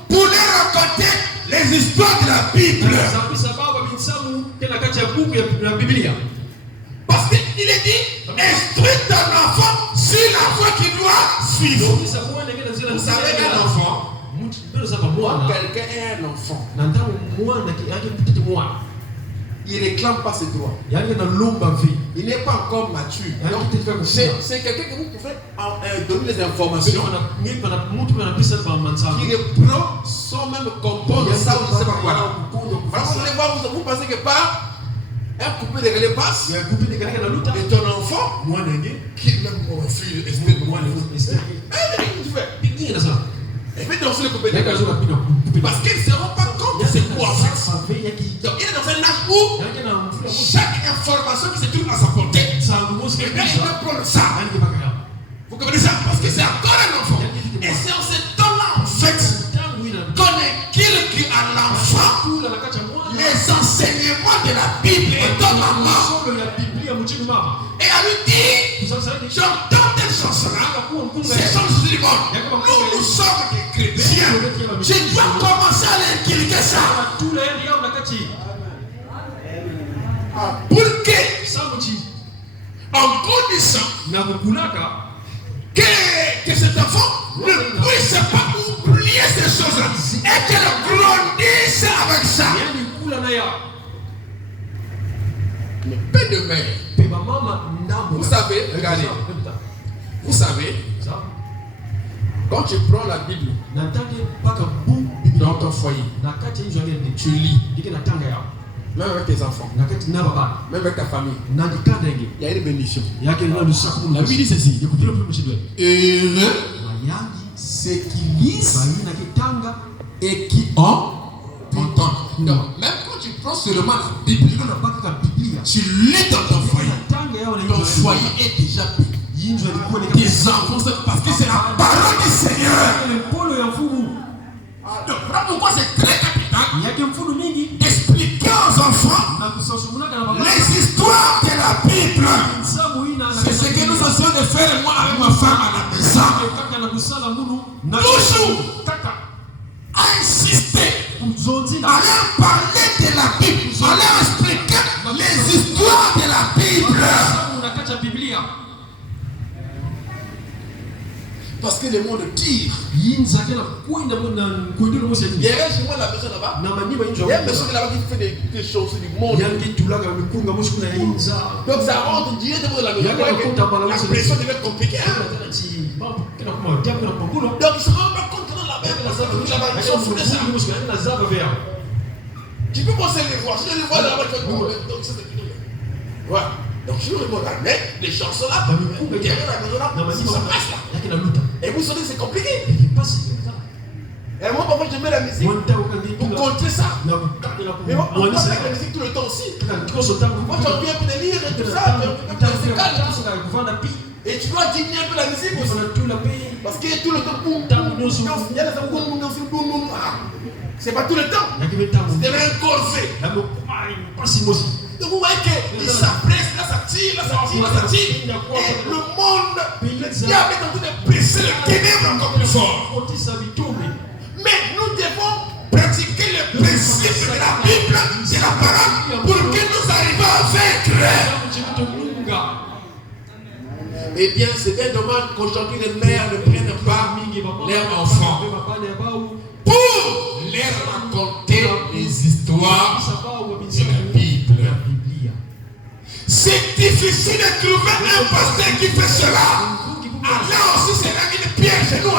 pour leur raconter les histoires de la Bible. Parce qu'il est dit, instruis ton enfant sur la voie qu'il doit suivre. Vous savez qu'un enfant, quelqu'un est un enfant, il ne réclame pas ses droits. Il n'est pas encore mature. C'est quelqu'un que vous pouvez donner les informations, qui reprend sans même comprendre ça ou je ne sais pas quoi. Vous pensez que par un coupé de relais passe et ton enfant, qui est même mon fils, il fait danser le coupé de relais parce qu'ils ne se rendent pas compte de c'est quoi en fait. Donc il est dans un âge où chaque information qui se trouve à sa portée, il peut prendre ça. Vous comprenez ça? Parce que c'est encore un enfant. Et c'est en ce temps-là en fait qu'on inculque à l'enfant les enseignements de la Bible et de maman. Et à lui dire, j'entends des choses-là, ces choses du monde. Nous sommes des chrétiens. Je dois commencer à l'inculquer ça. Pour que, en grandissant, que cet enfant ne puisse pas oublier ces choses-là et qu'elle grandisse avec ça. Mais père de mère. Vous savez, regardez. Vous savez, quand tu prends la Bible dans ton foyer, tu lis. Même avec tes enfants, même avec ta famille, il y a une bénédiction. La Bible dit ceci. Heureux ceux qui lisent et qui entendent. Donc, même quand tu prends seulement la Bible, tu lis dans ton foyer. Ton foyer est déjà béni. Tes enfants, parce que c'est la parole du Seigneur. Donc, voilà pourquoi c'est très capital d'expliquer aux enfants les histoires de la Bible. C'est ce que nous essayons de faire, moi, avec ma femme à la maison. Toujours insister à leur parler de la Bible, à leur expliquer les histoires de la Bible. Parce que le monde tire. Il y a chez moi la personne là-bas. Il y a une personne là-bas qui fait des choses du monde. Donc ça rentre direct dans la maison. La pression devient compliquée. Donc ils se rendent pas compte dans la Bible. Ils sont fous de ça. Tu peux penser les voir. Si je les vois là-bas, tu vas donc c'est voilà. Donc je réponds là, mais les chansons là, derrière la maison là, ça passe là. Et vous savez c'est compliqué. Et moi parfois je mets la musique pour contrer ça. Mais moi on met la musique tout le temps aussi. Moi j'ai envie un peu de lire et tout ça, c'est calme. Et tu dois diminuer un peu la musique aussi. Parce qu'il y a tout le temps boum, il y a des boum, boum, c'est pas tout le temps. C'est un corset. Donc vous voyez que ça presse, là ça tire, là ça tire, là ça tire. Et le monde, le diable est en train de presser le ténèbre encore plus fort. Mais nous devons pratiquer le principe de la Bible, de la parole, pour que nous arrivions à vaincre. Eh bien, c'est bien dommage qu'aujourd'hui les mères ne prennent pas leurs enfants pour leur raconter les histoires de la Bible. C'est difficile de trouver un pasteur qui fait cela. Là aussi, c'est là qu'il piège chez nous.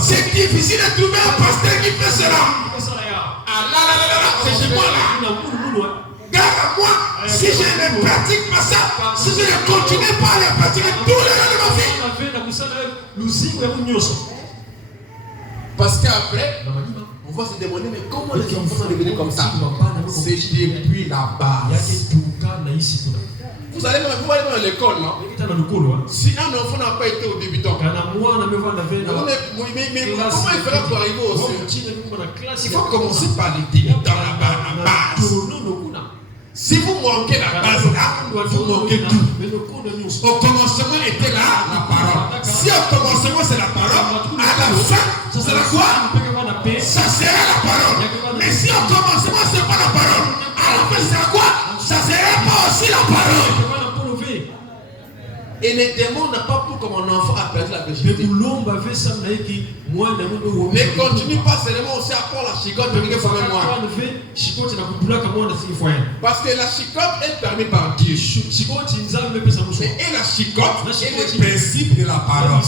C'est difficile de trouver un pasteur qui fait cela. C'est chez moi là. Garde à moi, si je ne pratique pas ça, si je ne continue pas à le pratiquer tous les jours de ma vie. Parce qu'après, on va se demander, mais comment les enfants sont devenus comme ça? C'est depuis la base. Vous allez voir dans l'école, non? Si un enfant n'a pas été au débutant, mais comment il fera pour arriver au CE? Il faut commencer par les débutants, la base. Si vous manquez la base là, vous manquez tout. Au commencement était là la parole. Si au commencement c'est la parole, à la fin, ça sera quoi? Ça sera la parole. Mais si au commencement c'est pas la parole, à la fin ça sera quoi? Ça sera pas aussi la parole. Et ne demande pas pour comme un enfant apprenne la virginité. Ne continue pas seulement aussi à prendre la chicotte de quelqu'un comme moi. Parce que la chicotte est permise par Dieu. Et la chicotte est le principe de la parole.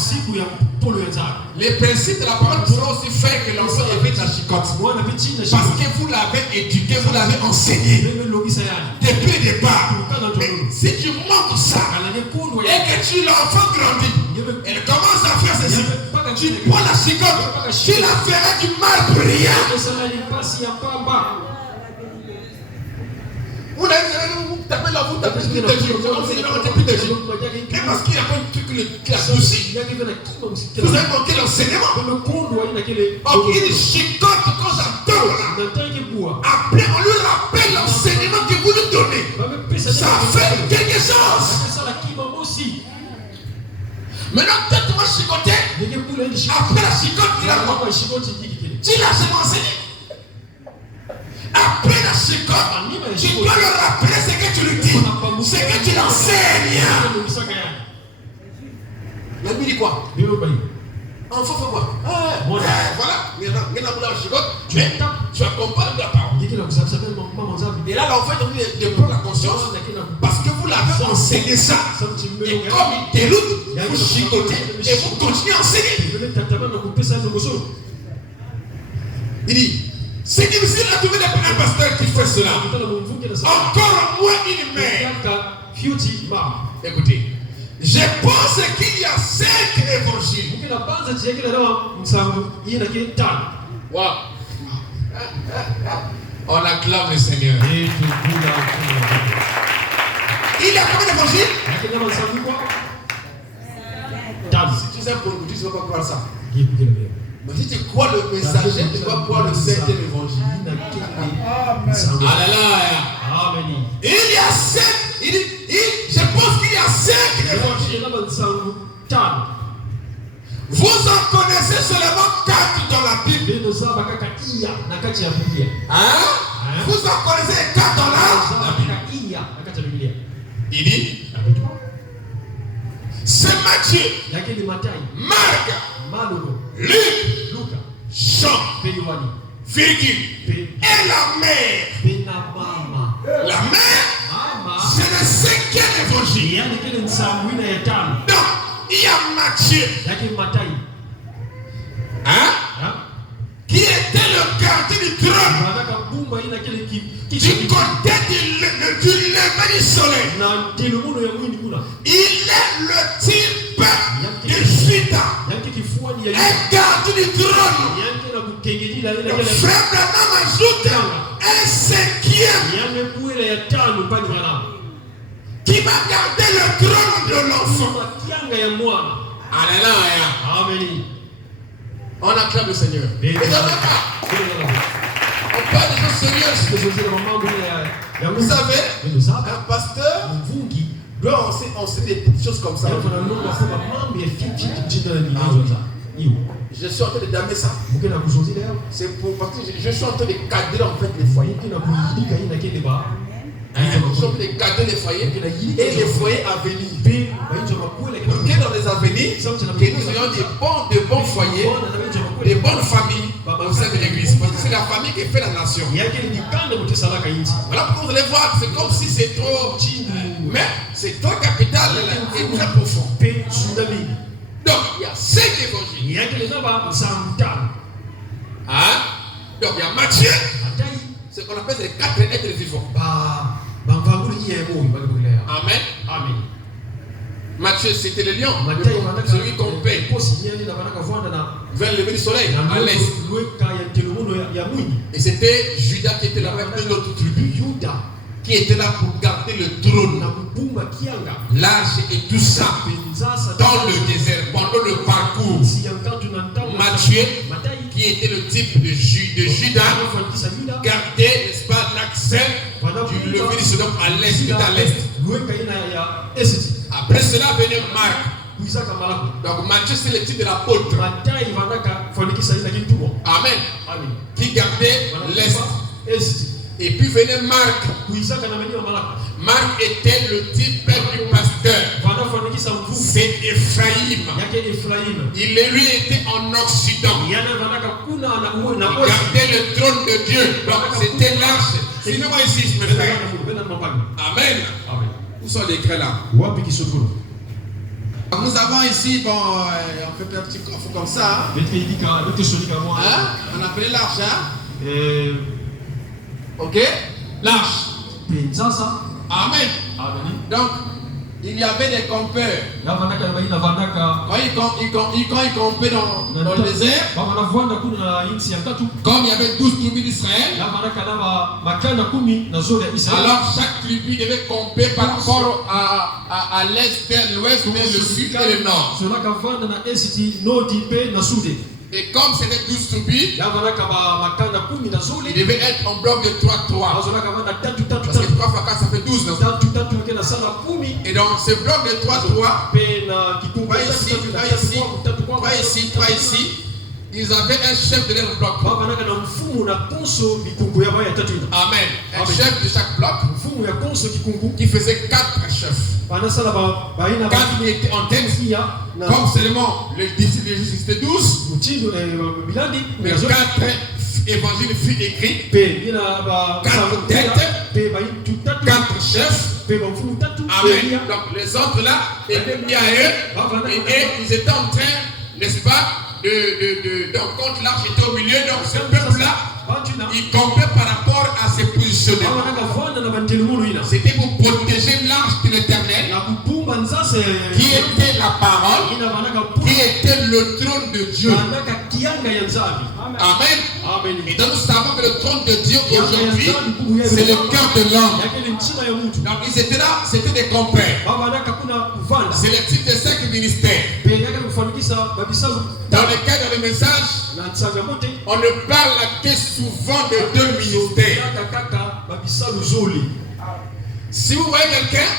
Les principes de la parole pourront aussi faire que l'enfant évite la chicotte. Parce que vous l'avez éduqué, vous l'avez enseigné. Depuis le départ. Mais si tu manques ça, et que tu l'enfant grandit, elle commence à faire ceci. Tu prends la chicotte, tu la feras du mal brillant. Vous tapez la voûte, tapez plus de Dieu. Mais parce qu'il n'y a pas un truc qui a souci. Vous avez manqué l'enseignement. Donc il chicote quand ça tombe. Après on lui rappelle l'enseignement que vous lui donnez. Ça fait quelque chose. Maintenant peut-être tu vas chicoter. Après la chicote, tu l'as jamais enseigné. Après la chicote, tu dois le rappeler ce que tu lui dis, ce que tu l'enseignes. La Bible dit quoi? Enfant fait quoi? Voilà, tu accompagnes la parole. Et là, en fait, on dit de prendre la conscience parce que vous l'avez enseigné ça. Et comme il déroule, vous chicotez et vous continuez à enseigner. Il dit, c'est difficile de trouver un pasteur qui fait cela. Encore moins une mère. Écoutez, je pense qu'il y a 5 évangiles. Wow. On acclame le Seigneur. Il y a combien d'évangiles? Si tu sais pour nous, tu ne vas pas croire ça. Mais si tu crois le messager, tu vas croire le 5e évangile. Alléluia. Il y a 5. Je pense qu'il y a 5 évangiles. Vous en connaissez seulement 4 dans la Bible. Hein? Vous en connaissez 4 dans la Bible. Il dit, c'est Matthieu, Marc, Luc, Jean, Virgile et la mère. La mère, c'est le 5e évangile. Donc, il y a Matthieu, hein? Qui était le gardien du trône du côté du lever du soleil. Il est le type de Judas, un gardien du trône. Le frère Branham ajoute un 5e qui va garder le trône de l'enfant. Alléluia. Amen. On acclame le Seigneur. Et dans le cas, on parle de choses sérieuses. Vous savez, un pasteur doit enseigner des petites choses comme ça. Je suis en train de damer ça. C'est pour parce que je suis en train de cadrer en fait les foyers. Je suis en train de cadrer les foyers et les foyers à venir. Pour que dans les avenirs, que nous ayons de bons foyers, de bonnes familles au sein de l'église. Parce que c'est la famille qui fait la nation. Voilà pourquoi vous allez voir, c'est comme si c'est trop. Mais c'est trop capital et très profond. Donc il y a 5 évangiles. Hein? Donc il y a Matthieu, ce qu'on appelle les 4 êtres vivants. Amen. Amen. Matthieu, c'était le lion, celui qu'on paie vers le lever du soleil à l'est. Et c'était Judas qui était là avec une autre tribu, qui était là pour garder le trône, l'âge et tout ça, dans le désert, pendant le parcours. Matthieu, qui était le type de Judas, gardait, n'est-ce pas, l'accès du lever du soleil à l'est, à l'est. Après cela venait Marc. Donc Matthieu c'est le type de l'apôtre. Amen. Qui gardait l'est. Et puis venait Marc. Marc était le type du pasteur. C'est Ephraïm. Il lui était en Occident. Il gardait le trône de Dieu. Donc c'était l'arche. C'est moi ici, mes frères. Amen. Où sont les crêts là? Nous avons ici, bon, on fait un petit coffre comme ça. Hein? On appelle l'arche. Hein? Ok? L'arche. Amen. Donc, il y avait des compères. Quand ils campaient dans le désert, comme il y avait 12 tribus d'Israël, alors chaque tribu devait camper par rapport à l'est, l'ouest, le sud et le nord. Et comme c'était 12 tribus, il devait être en bloc de 3-3. Parce que 3 fois 4 ça fait 12. Et dans ce bloc de 3-3, 3 ici, ils avaient un chef de leur bloc. Amen. Un chef de chaque bloc qui faisait 4 chefs. 4 étaient en tête. Comme seulement les disciples de Jésus c'était 12. Mais 4 évangile fut écrit, 4 têtes, 4 chefs. Amen. Donc les autres là étaient mis à eux et ils étaient en train, n'est-ce pas, donc quand l'arche était au milieu, donc ce peuple-là, il campait par rapport à ses positionnements. C'était pour protéger l'arche de l'Éternel, qui était la parole, qui était le trône de Dieu. Amen. Et donc nous savons que le trône de Dieu aujourd'hui, c'est le cœur de l'homme. Donc ils étaient là, c'était des compères. C'est le type de 5 ministères. Dans le cadre du message, on ne parle que souvent de 2 ministères. Si vous voyez quelqu'un,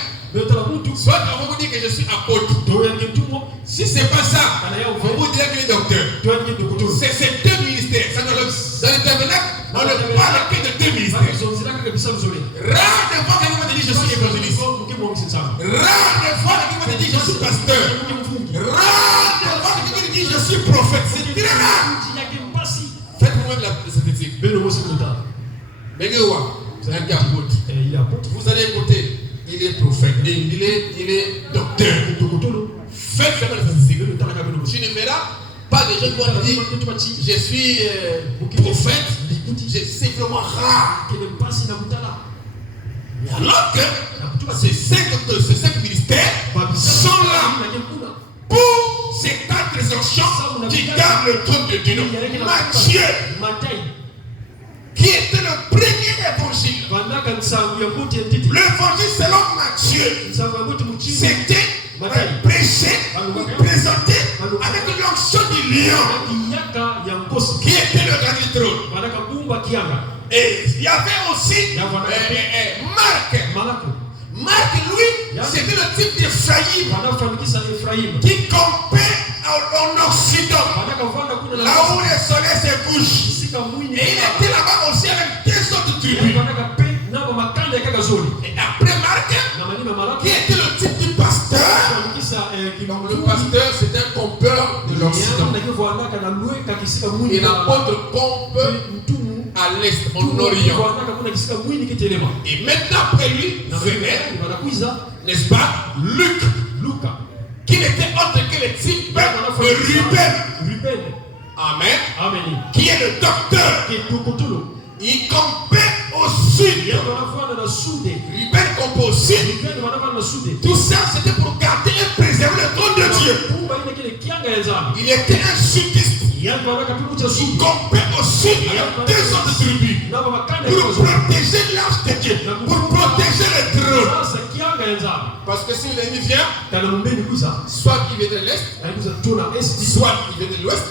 soit on vous dit que je suis apôtre. Si ce n'est pas ça, on vous dit qu'il est docteur. C'est ces 2 ministères. Dans le tabernacle, on ne parle que de 2 ministères. Rare de fois quelqu'un va te dire je suis évangéliste. Rare de fois quelqu'un va te dire je suis pasteur. Rare de fois quelqu'un va te dire je suis prophète. C'est très rare. Faites vous-même la statistique. C'est un gars apôtre. Vous allez écouter. Il est prophète et il est docteur. Faites la statistique. Tu ne verras pas des gens qui vont dire je suis prophète. C'est vraiment rare. Mais alors que ces 5 ministères sont là pour ces 4 résurrections qui gardent le trône de Dieu. Matthieu, qui était le premier évangile. L'évangile selon Matthieu, c'était prêché ou présenté avec l'onction du lion, qui était le grand trône. Et il y avait aussi Marc. Marc, lui, c'était le type d'Ephraïm qui campait en Occident, là où le soleil se couche. Et il était là-bas aussi avec 2 autres tribus. Et après Marc, qui était le type du pasteur. Le pasteur, c'est un pompeur de l'Occident. Et l'apôtre pompe à l'est, en Orient. Et maintenant après lui, venait, n'est-ce pas, Luc, qui n'était autre que le type de Ruben. Amen. Qui est le docteur. Il campait au sud. Ruben campait au sud. Tout ça, c'était pour garder et préserver le trône de Dieu. Il était un sudiste. Il campait au sud avec 2 autres tribus pour protéger l'arche de Dieu, pour protéger le trône. Parce que si l'ennemi vient, soit il vient de l'est, soit il vient de l'ouest,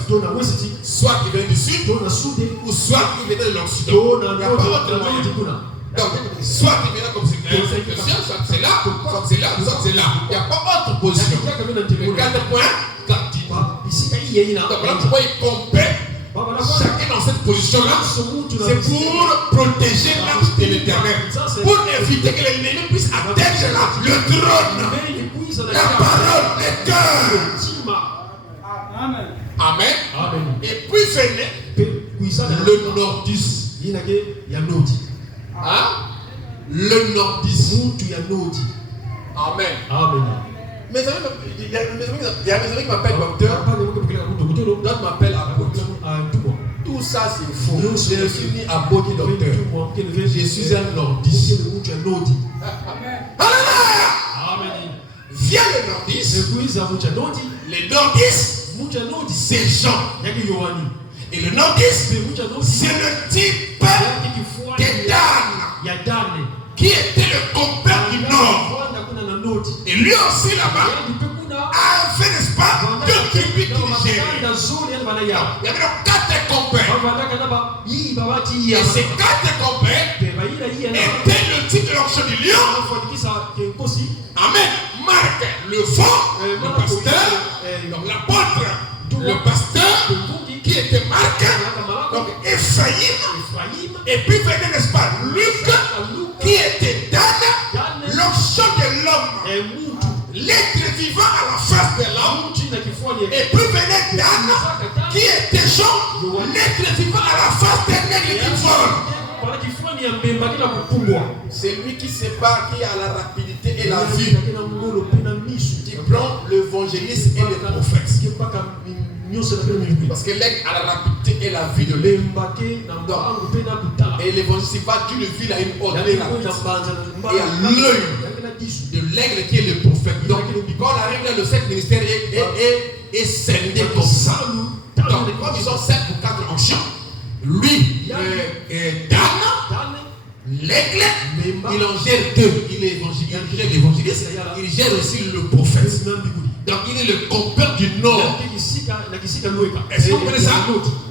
soit il vient du sud, ou soit il vient de l'occident. Il n'y a pas autre moyen. Donc, soit il vient comme c'est soit c'est là, soit c'est là, soit c'est là. Il n'y a pas autre position. Le 4 points, donc là, pourquoi il compait chacun dans cette position-là, c'est pour protéger l'arche de l'Éternel, pour éviter que l'ennemi puisse atteindre le trône, la parole, le cœur. Amen. Et puis venait le nordiste. Le nordiste. Amen. Mes amis, il y a mes amis qui m'appellent docteur, d'autres m'appellent apôtre. Tout ça c'est faux. Je suis ni apôtre ni docteur. Je suis un nordiste. Alléluia. Vient le nordiste. Les nordistes, c'est Jean. Et le nordiste, c'est le type de Dan, qui était le compère du Nord. Et lui aussi là-bas avait, n'est-ce pas, 2 tribus qui géraient. Il y avait 4 compères. Et ces 4 compères étaient le type de l'onction du lion. Amen. Marc, le fond, le pasteur, donc l'apôtre, le pasteur, qui était Marc, donc Ephraïm, et puis venait, n'est-ce pas, Luc, qui était Dan, l'onction de l'homme, l'être vivant à la face de l'homme, et puis venait Dan, qui était Jean, l'être vivant à la face de nègre qui vole. C'est lui qui sépare qui a la rapidité et la vue. Qui prend l'évangéliste et le prophète. Parce que l'aigle a la rapidité et la vue de l'aigle. Et l'évangéliste va d'une ville à une autre. Et à l'œil de l'aigle qui est le prophète. Donc quand on arrive là, le 7 ministère est scindé comme ça. Donc quand ils ont 7 ou 4 anciens, lui, Dan, l'aigle, il en gère 2. Il gère l'évangéliste, il gère aussi le prophète. Donc il est le compère du Nord. Est-ce que vous comprenez ça?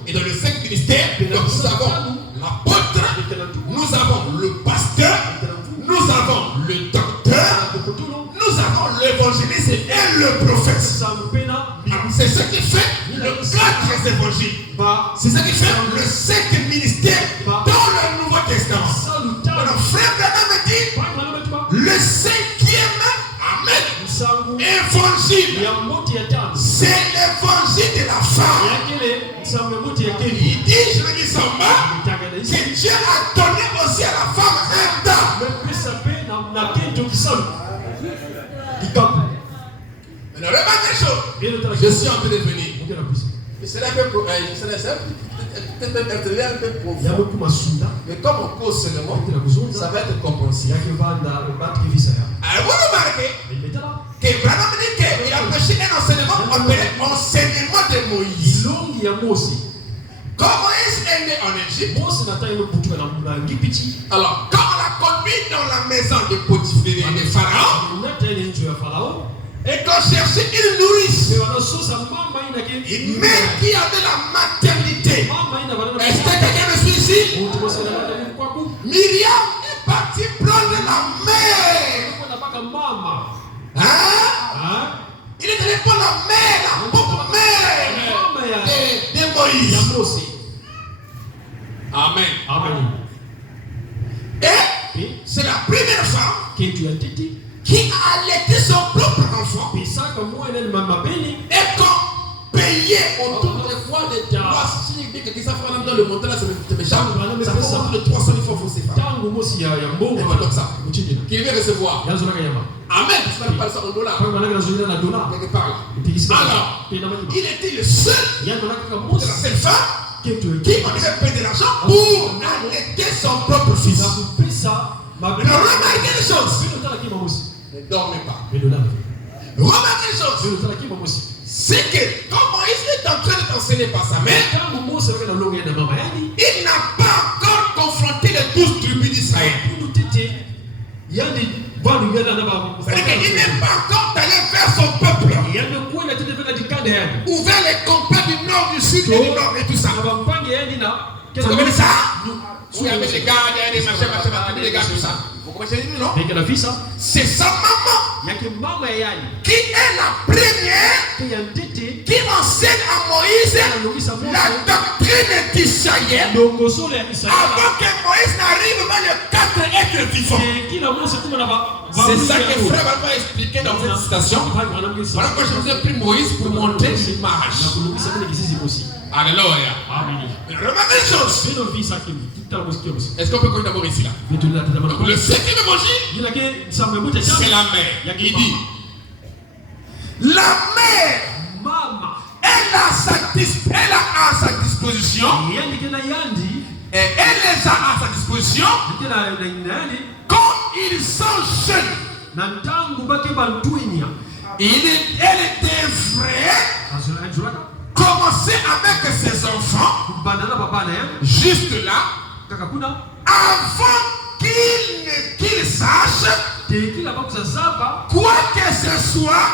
Et dans le 5 ministère, donc nous avons l'apôtre, nous avons le pasteur, nous avons le docteur, nous avons l'évangéliste et le prophète. C'est ce qui fait le 4 évangiles. C'est ce qui fait le 5 ministère dans le Nouveau Testament. Alors frère Branham me dit, le 5e évangile, c'est l'évangile de la femme. Il dit, je le dis sans mal, que Dieu a donné aussi à la femme un temps. Maintenant, remarquez une chose. Je suis en train de venir. Et c'est un peu profond. Mais comme on cause seulement, ça va être compréhensible. Alors vous remarquez que Branham dit qu'il a prêché un enseignement appelé enseignement de Moïse. Quand Moïse est né en Égypte, alors quand on l'a conduit dans la maison de Potiphar de Pharaon, et qu'on cherchait une nourrice, une mère qui avait la maternité. Est-ce que quelqu'un me suit ici? Myriam est partie prendre la mère. Hein? Il est allé prendre la mère, la pauvre mère de Moïse. Amen. Et c'est la première femme qui a allaité son propre enfant. Et qu'on payait autour de fois de 3. Si je dis que ça fait dans le montant là, ça m'échappe. Ça fait autour de 300 000 francs CFA. Comme ça. Qui veut recevoir. Amen. Tu vas parler ça en dollars. Quelque part là. Alors, il était le seul de la seule femme qui avait payé de l'argent pour allaiter son propre fils. Alors, remarquez les choses. Ne dormez pas. Remarquez une chose. C'est que quand Moïse est en train de t'enseigner par sa mère, il n'a pas encore confronté les 12 tribus d'Israël. C'est-à-dire qu'il n'est pas encore allé vers son peuple. Ou vers les campagnes du nord, du sud et du nord et tout ça. Vous comprenez ça? Vous avez des gars, des machins, des gars, tout ça. Vous comprenez non? C'est sa maman qui est la première qui enseigne à Moïse la doctrine d'Israël avant que Moïse n'arrive dans le 4 êtres vivants. C'est ça que frère va expliquer dans cette citation. Voilà que je vous ai pris Moïse pour montrer l'image. Alléluia. Remarquez une chose. Est-ce qu'on peut connaître d'abord ici là? Donc, le 5e évangile, c'est la mère. Il dit la mère, elle a à sa disposition, et elle les a à sa disposition quand ils sont jeunes. Elle était vraie. Commencer avec ses enfants, juste là, avant qu'ils sachent quoi que ce soit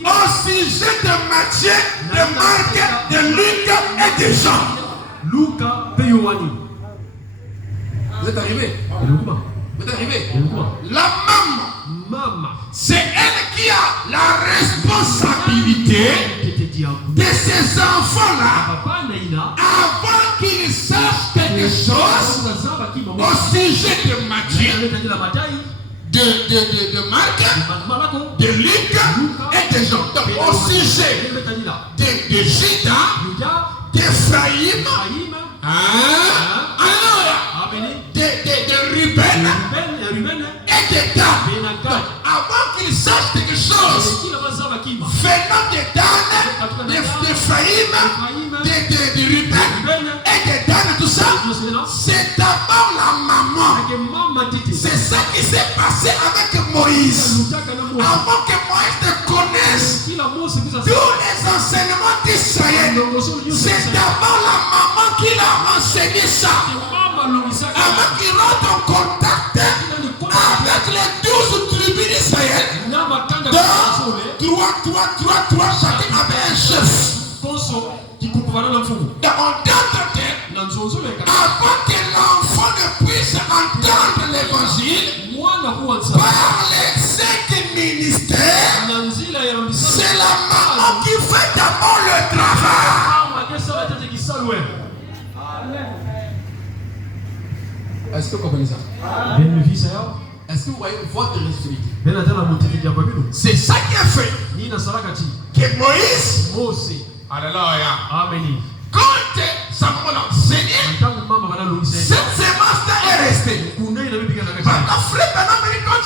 au sujet de Matthieu, de Marc, de Luc et de Jean. Vous êtes arrivés? Vous êtes arrivés? La maman, c'est elle qui a la responsabilité de ces enfants-là avant qu'ils sachent quelque chose au sujet de Matthieu, de Marc, de Luc et de Jean. Donc au sujet de Judas, d'Ephraïm, de Ruben et de Dan. Avant qu'ils sachent quelque chose, venant de Dan, d'Ephraïm, de Ruben et de Dan, tout ça, c'est d'abord la maman. C'est ça qui s'est passé avec Moïse. Avant que Moïse ne connaisse tous les enseignements d'Israël, c'est d'abord la maman qui l'a enseigné ça. Avant qu'il rentre en contact avec les 12 tribus d'Israël, dans 3, chacun avait un chef. Avant que l'enfant ne puisse entendre l'évangile, par les 5 ministères, c'est la maman qui fait d'abord le travail. Est-ce que vous comprenez ça? Est-ce que vous voyez votre responsabilité? C'est ça qui a fait que Moïse, alléluia, quand sa maman l'a enseigné, cette semence-là est restée. Quand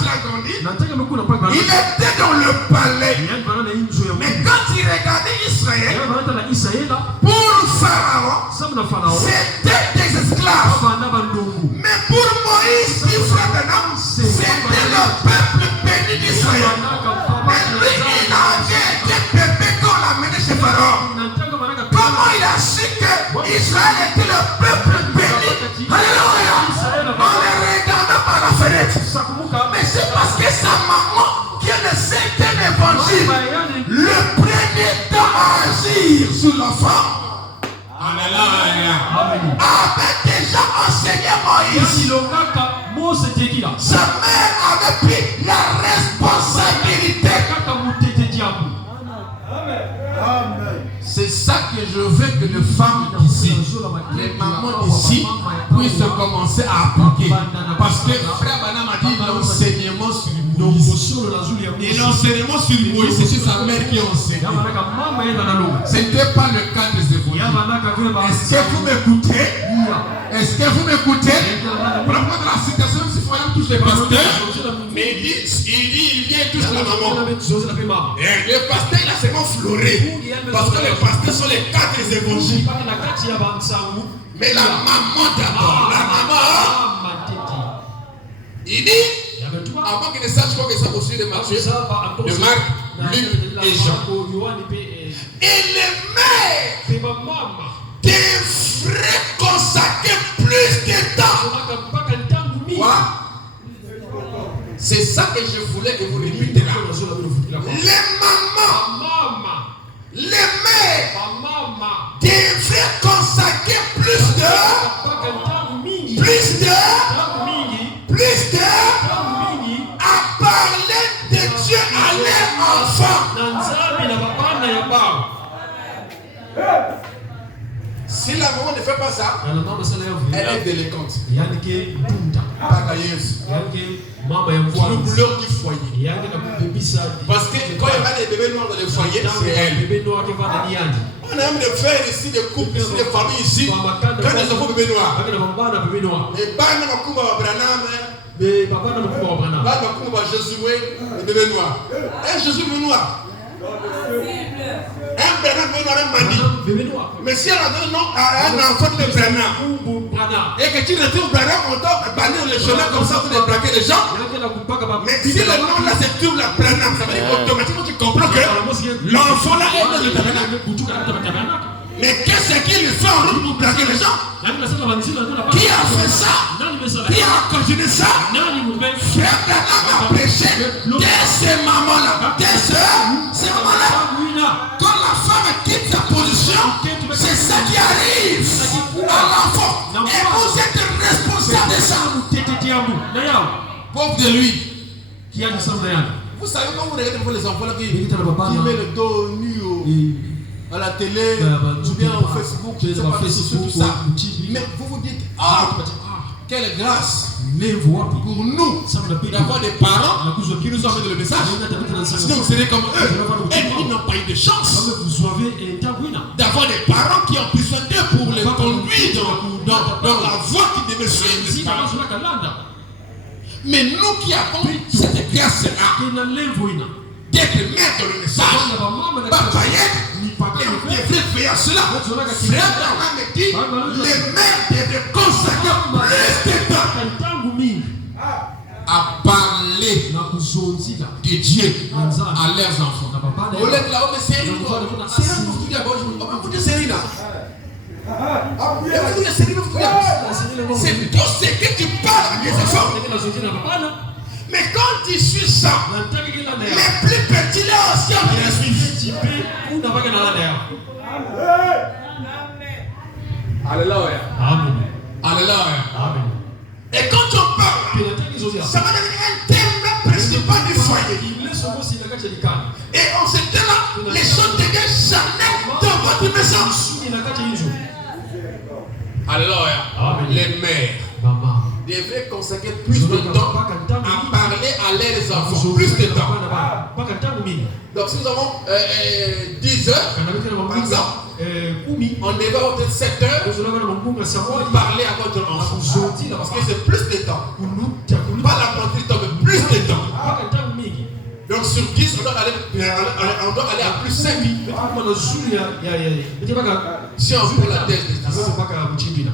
il a grandi, il était dans le palais. Mais quand il regardait Israël, pour Pharaon, c'était des esclaves. Mais pour Moïse, c'était le peuple béni d'Israël. Mais lui, il avait été bébé quand l'a mené chez Pharaon. Comment il a su que Israël était le peuple béni? Alléluia! En le regardant par la fenêtre. Mais c'est parce que sa maman, qui est le certain évangile, le premier temps à agir sur l'enfant, avait déjà enseigné Moïse. Sa mère avait pris la responsabilité. C'est ça que je veux que les femmes d'ici, les mamans d'ici, puissent commencer à appliquer. Parce que frère Banam a dit l'enseignement sur Moïse. Et l'enseignement sur Moïse, c'est sa mère qui enseigne. Ce n'était pas le cas des évolués. Est-ce que vous m'écoutez? Est-ce que vous m'écoutez? Pour la de la citation, il faut aller toucher les pasteurs. Mais il vient tous la maman. Et le pasteur, il a seulement fleuré. Parce que les pasteurs sont les 4 évangiles. Mais la maman d'abord, la maman, il dit, avant qu'il ne sache quoi que ça poursuit de Matthieu, de Marc, Luc et Jean. Et les mères devraient consacrer plus de temps. Quoi? C'est ça que je voulais que vous répétez là. Les mamans, les mères devraient consacrer plus de à parler de Dieu à leurs enfants. Si la maman ne fait pas ça, elle est délinquante. Troubleur du foyer. Parce que quand il y a des bébés noirs dans le foyer, c'est elle. On a même des frères ici, des couples ici, des familles ici. Quand ils ont des bébés noirs. Et Bana Makumba Branham, Bana Makumba Josué, les bébés noirs. Un Jésus noir. Un Branham noir, un Mani. Mais si elle a donné nom à un enfant de Branham, et que tu retrouves Branham, on doit bannir le chemin comme ça pour braquer les gens. Mais si le nom là c'est tout la Branham, ça veut dire automatiquement tu comprends que l'enfant là est dans le tabernacle. Mais qu'est-ce qu'il fait en route pour braquer les gens? Qui a fait ça? Qui a continué ça? Frère Branham a prêché dès ces moments-là. Dès ces moments-là. Quand la femme quitte sa position, c'est ça qui arrive à l'enfant. Et vous êtes responsable de ça. Pauvre de lui. Vous savez quand vous regardez les enfants là qui met le dos nu à la télé, ou bien au Facebook, tout ça. Mais vous vous dites, Quelle grâce pour nous d'avoir des parents qui nous ont fait le message. Sinon vous serez comme eux. Et ils n'ont pas eu de chance d'avoir des parents qui ont pu soigner pour les conduire dans la voie qui devait suivre. Mais nous qui avons cette grâce-là, d'être maître de le message, papa on devrait faire cela. Frère Branham me dit, les mères devaient consacrer plus de temps à parler de Dieu à leurs enfants. Au lieu de là, c'est plutôt ce que tu parles à tes enfants. Mais quand tu suis ça, les plus petits là aussi ont bien suivi. Alléluia. Amen. Alléluia. Amen. Et quand on parle, ça va devenir un thème principal du foyer. Et en ce temps-là, les choses deviennent jamais dans votre maison. Alléluia. Les mères devraient consacrer plus de temps à parler à leurs enfants. Plus de temps. Donc si nous avons 10 heures, par exemple, on devrait avoir peut-être 7 heures pour parler à votre enfant. Parce que c'est plus de temps. Pas la moitié du temps, mais plus de temps. Donc sur 10, on doit aller à plus 5. Si on fait la thèse de 10.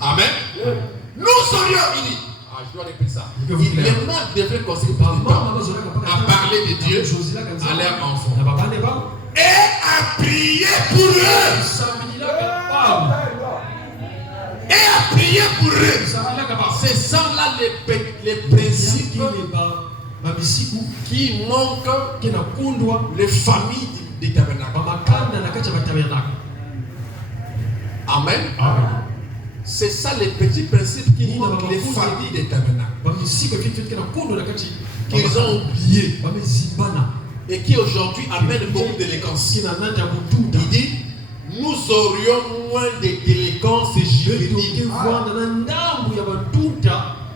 Amen. Nous serions, il dit, je dois répéter ça. Les mères devraient consacrer plus de temps à parler de Dieu à leurs enfants et à prier pour eux. Et à prier pour eux. C'est ça là les principes qui manquent les familles des tabernacles. Amen. C'est ça les petits principes qui manquent les familles des tabernacles. Qu'ils ont oubliés. Et qui aujourd'hui amènent beaucoup d'élégance. Il dit, nous aurions moins de délinquance juvénile.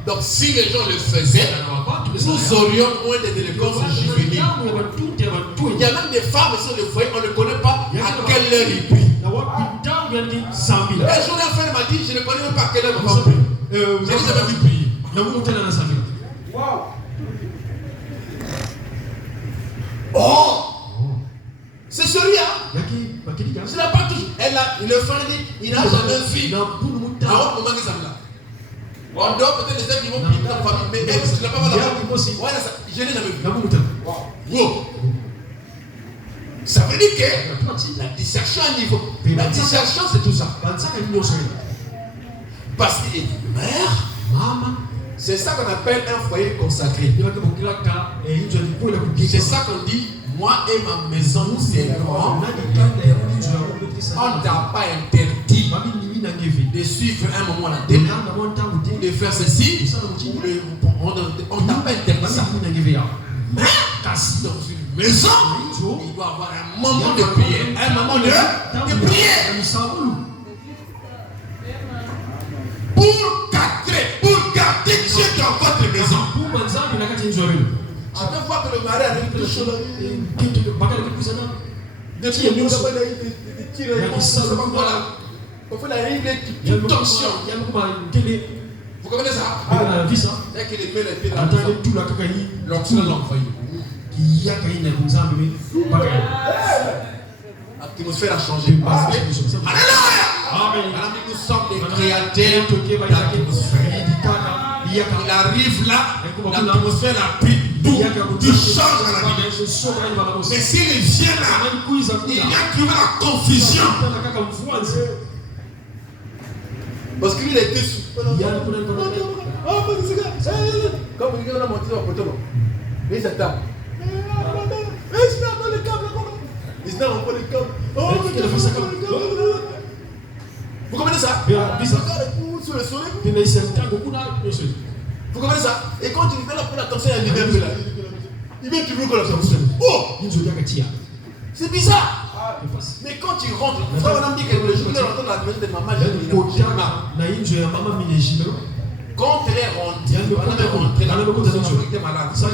Donc si les gens le faisaient, nous aurions moins de délinquance juvénile. Il y a même des femmes sur le foyer, on ne connaît pas à quelle heure ils prient. Un jour, un frère m'a dit, je ne connais même pas à quelle heure on va prier. Je n'ai jamais vu prier. Oh! C'est celui-là. Je n'ai pas toujours. Le frère dit, il n'a jamais vu. On dort peut-être les gens qui vont prier dans la famille, mais elle, je n'ai pas vu la je n'ai jamais vu. Wow. Ça veut dire que la dissertation à niveau. La dissertation, c'est tout ça. Parce que mère, maman, c'est ça qu'on appelle un foyer consacré. C'est ça qu'on dit, moi et ma maison, nous servons. On ne t'a pas interdit de suivre un moment la télé, ou de faire ceci, on ne t'a pas interdit ça. Mais, dans une maison, il doit y avoir un moment de prière. Un moment de prière. Pour garder Dieu dans votre maison. Je peux voir que le mari a des choses. On fait la règle de tension. Vous comprenez ça? Dès qu'il met les pieds dans l'onction de l'envoyé. L'atmosphère a changé. Alléluia! Nous sommes des créateurs d'atmosphère. Il arrive là, l'atmosphère a pris d'où tu changes la vie. Mais s'il vient là, il y a trouvé la confusion. Parce qu'il était sous. Comme il a monté au poteau. Et ça tape. Vous comprenez ça? Sur le soleil. Vous comprenez ça? Et quand tu fais la peine attention à l'hiver, il vient toujours comme ça. Oh! C'est bizarre. Mais quand tu rentres, frère, on dit que le jour où tu rentres dans la maison de maman, quand elle est rentrée, elle est rentrée là, son était malade. Quand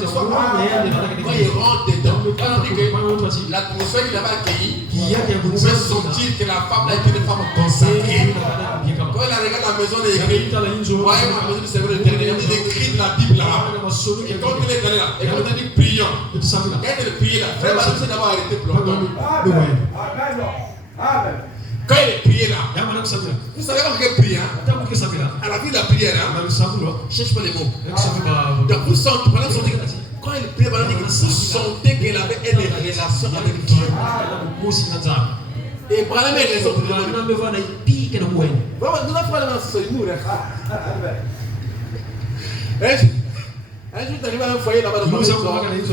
il rentre dedans, on dit que l'atmosphère qu'il avait accueillie pouvait sentir que la femme a été une femme consacrée. Quand elle regarde la maison, elle écrit, voyez la maison du Seigneur éternel, il écrit de la Bible là. Et quand il est allé là, et quand il dit prions, quand elle priait là, frère, madame, c'est d'abord arrêté pour longtemps. Quand il est prié là, vous savez comment il prie, hein? À la vie de la prière, cherche pas les mots. Donc vous sentez, quand il prie, vous sentez qu'elle avait une relation avec Dieu. Et pour la même raison, nous avons fait un jour, tu arrives à un foyer là-bas, tu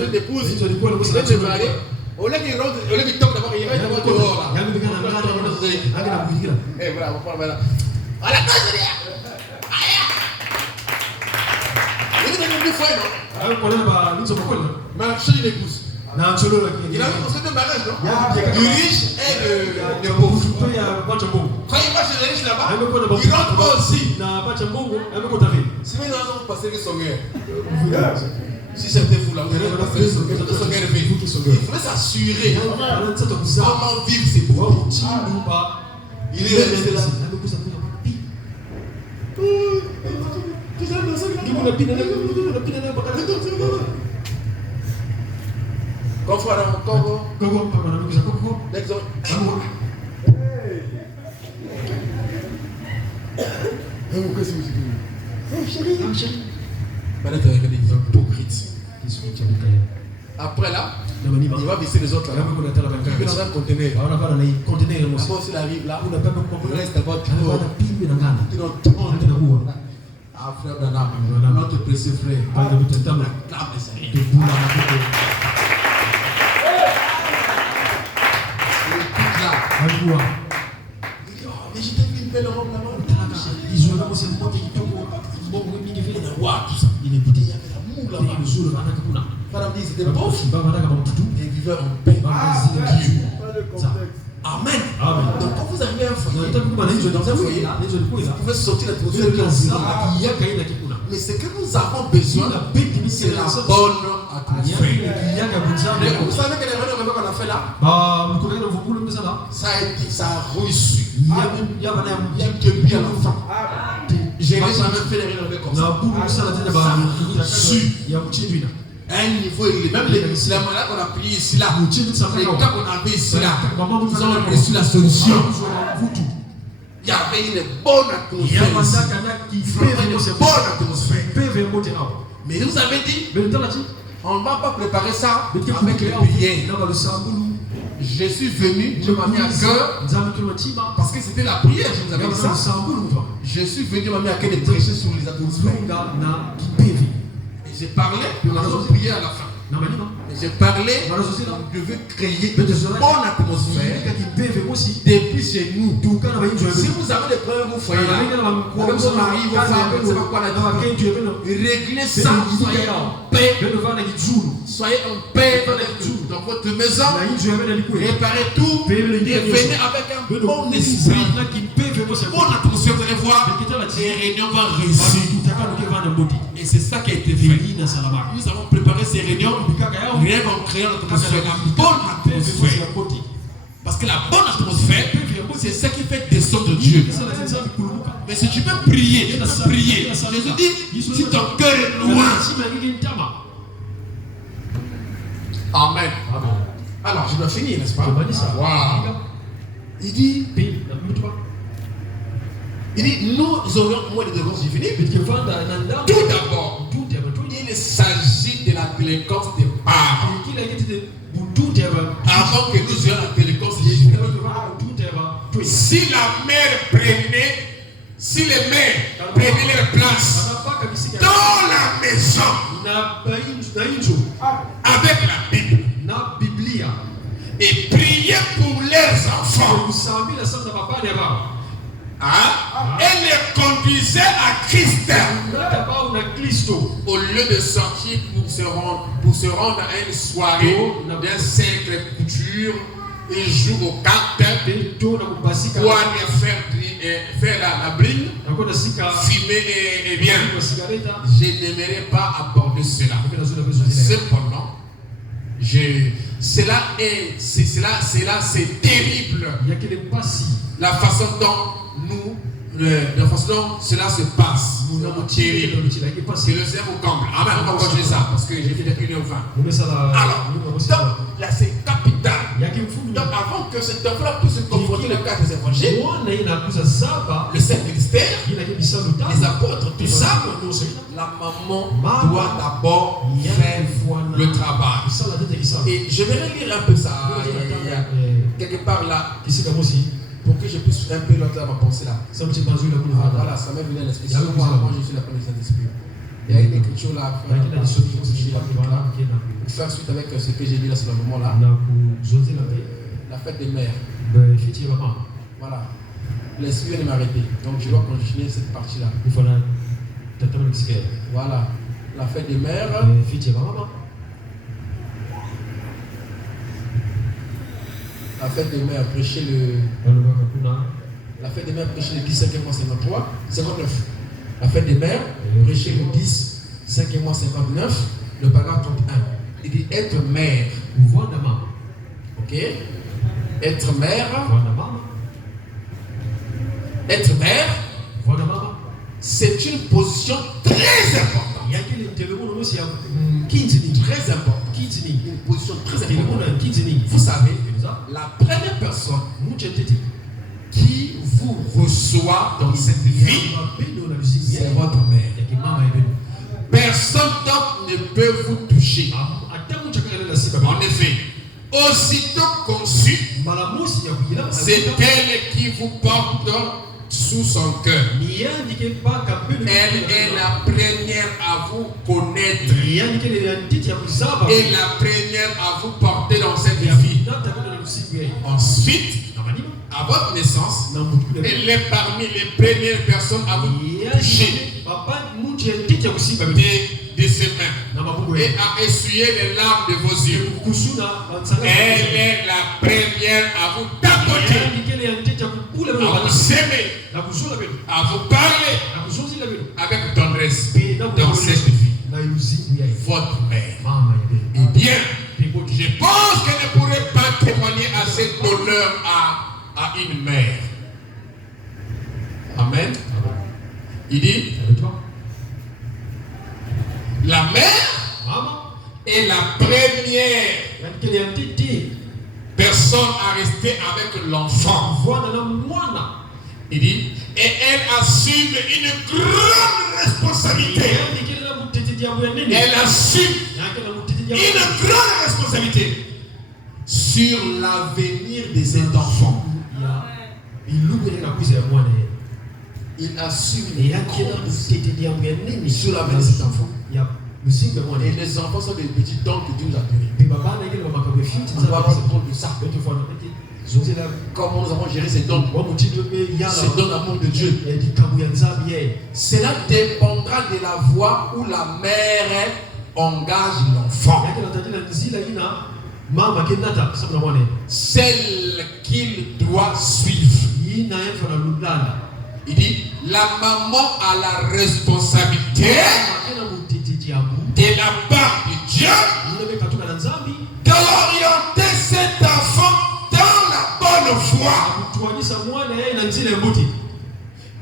t'épouses, tu te maries. Au lieu qu'il rentre, au lieu qu'il tombe d'abord, il va d'abord dehors là. Eh voilà, on parle là. Voilà, quand je dis. Il est venu une fois, non? Marcher une épouse. Il a construit un mariage, non? Du riche et de pauvre. Quand il va chez le riche là-bas, il rentre pas aussi. Si maintenant vous passez le songeur, si c'était vous là, vous allez passer le songeur. Il faudrait s'assurer comment vivre ces pauvres. Il est resté là. Après là, il va visser les autres là. Il est dans un conteneur. Après aussi, il arrive là. Il reste d'abord ah frère Danam, notre précieux frère, acclame le Seigneur. Il dit, mais je t'ai vu une belle robe là-bas. Il y avait l'amour là-bas. Madame dit, c'était pauvre. Et il vivait en paix. Amen. Donc quand vous arrivez à un foyer, dans un foyer, vous pouvez sortir l'atmosphère qui est. Mais ce que nous avons besoin, c'est la bonne atmosphère. Vous savez que les réunions qu'on a fait là, ça a reçu. Il y a que bien l'enfant. Je n'ai jamais fait les réunions comme ça. Ça a reçu. À un niveau élevé, même les malades qu'on a prié ici là, les cas qu'on avait ici là, ils ont reçu la solution. Il y avait une bonne atmosphère. Une bonne atmosphère. Mais vous avez dit, on ne va pas préparer ça avec les prières. Je suis venu, je m'ai mis à cœur, parce que c'était la prière, je vous avais dit ça. Je suis venu, je m'ai mis à cœur de prêcher sur les atmosphères. J'ai parlé, nous avons prié à la fin. J'ai parlé, je veux créer une bonne atmosphère depuis chez nous. Si vous avez des problèmes, vous voyez là, même vos maris, vos femmes, je ne sais pas quoi là-dedans, réglez ça, soyez en paix. Soyez en paix dans votre maison, réparez tout et venez avec un bon esprit. Bonne atmosphère, vous allez voir, les réunions vont réussir. Et c'est ça qui a été fait. Nous avons préparé ces réunions, rien qu'en créant l'atmosphère, la bonne atmosphère. Parce que la bonne atmosphère, c'est ce qui fait descendre Dieu. Mais si tu peux prier, Jésus dit, si ton cœur est loin. Amen. Alors, je dois finir, n'est-ce pas? Wow. Il dit, nous aurions moins de dépenses, j'ai fini. Tout d'abord, il s'agit de la délinquance des parents. Avant que nous ayons la délinquance, si la mère prenait, si les mères prenaient leur place dans la maison, avec la Bible, et prier pour leurs enfants, elle les conduisait à Christ. Au lieu de sortir pour se rendre à une soirée d'un cercle couture, il joue aux cartes, pour aller faire la brille, fumer et bien. Je n'aimerais pas aborder cela. Cependant, c'est terrible. La façon dont cela se passe. Terrible. Que le Seigneur vous comble. Amen. On va continuer ça parce que j'ai fait 1h20. Alors, donc là c'est capital. Donc avant que cet enfant puisse se confronter le cas des évangiles, le Saint-Ministère, les apôtres, tout ça, la maman doit d'abord faire le travail. Et je vais lire un peu ça. Il y a quelque part là, pour que je puisse un peu l'autre ma pensée là. Voilà, ça m'est venu à l'esprit. Moi, je suis la première Saint-Esprit. Il y a une écriture là, pour faire suite avec ce que j'ai dit là, sur le moment là. La fête des mères. Voilà. L'esprit vient de m'arrêter. Donc je dois continuer cette partie là. Voilà. La fête des mères. La fête des mères, prêcher la fête des mères, prêcher le 10, 5e mois 53, 59. La fête des mères, prêcher le 10, 5e mois 59, le paragraphe 31. Il dit être mère. Ok. Être mère. Être mère. C'est une position très importante. Très importante. Une position très importante. Vous savez, la première personne qui vous reçoit dans cette vie, c'est votre mère. Personne d'autre ne peut vous toucher. En effet, aussitôt conçue, c'est elle qui vous porte sous son cœur. Elle est la première à vous connaître et la première à vous porter dans cette vie. Ensuite, à votre naissance, elle est parmi les premières personnes à vous toucher de ses mains et à essuyer les larmes de vos yeux. Elle est la première à vous tapoter, à vous aimer, à vous parler avec tendresse dans cette vie. Votre mère. Eh bien, je pense qu'elle ne pourrait pas témoigner à cet honneur à une mère. Amen. Il dit, la mère est la première personne à rester avec l'enfant. Il dit, et elle assume une grande responsabilité. Elle assume une grande responsabilité sur l'avenir de cet enfant. Il assume une grande responsabilité sur l'avenir de cet enfant. Et les enfants sont des petits dons que Dieu nous a donnés. On doit avoir compte de ça. Comment nous avons géré ces dons, ces dons d'amour de Dieu. Cela dépendra de la voie où la mère engage l'enfant. Celle qu'il doit suivre. Il dit, la maman a la responsabilité de la part de Dieu d'orienter cet enfant dans la bonne voie.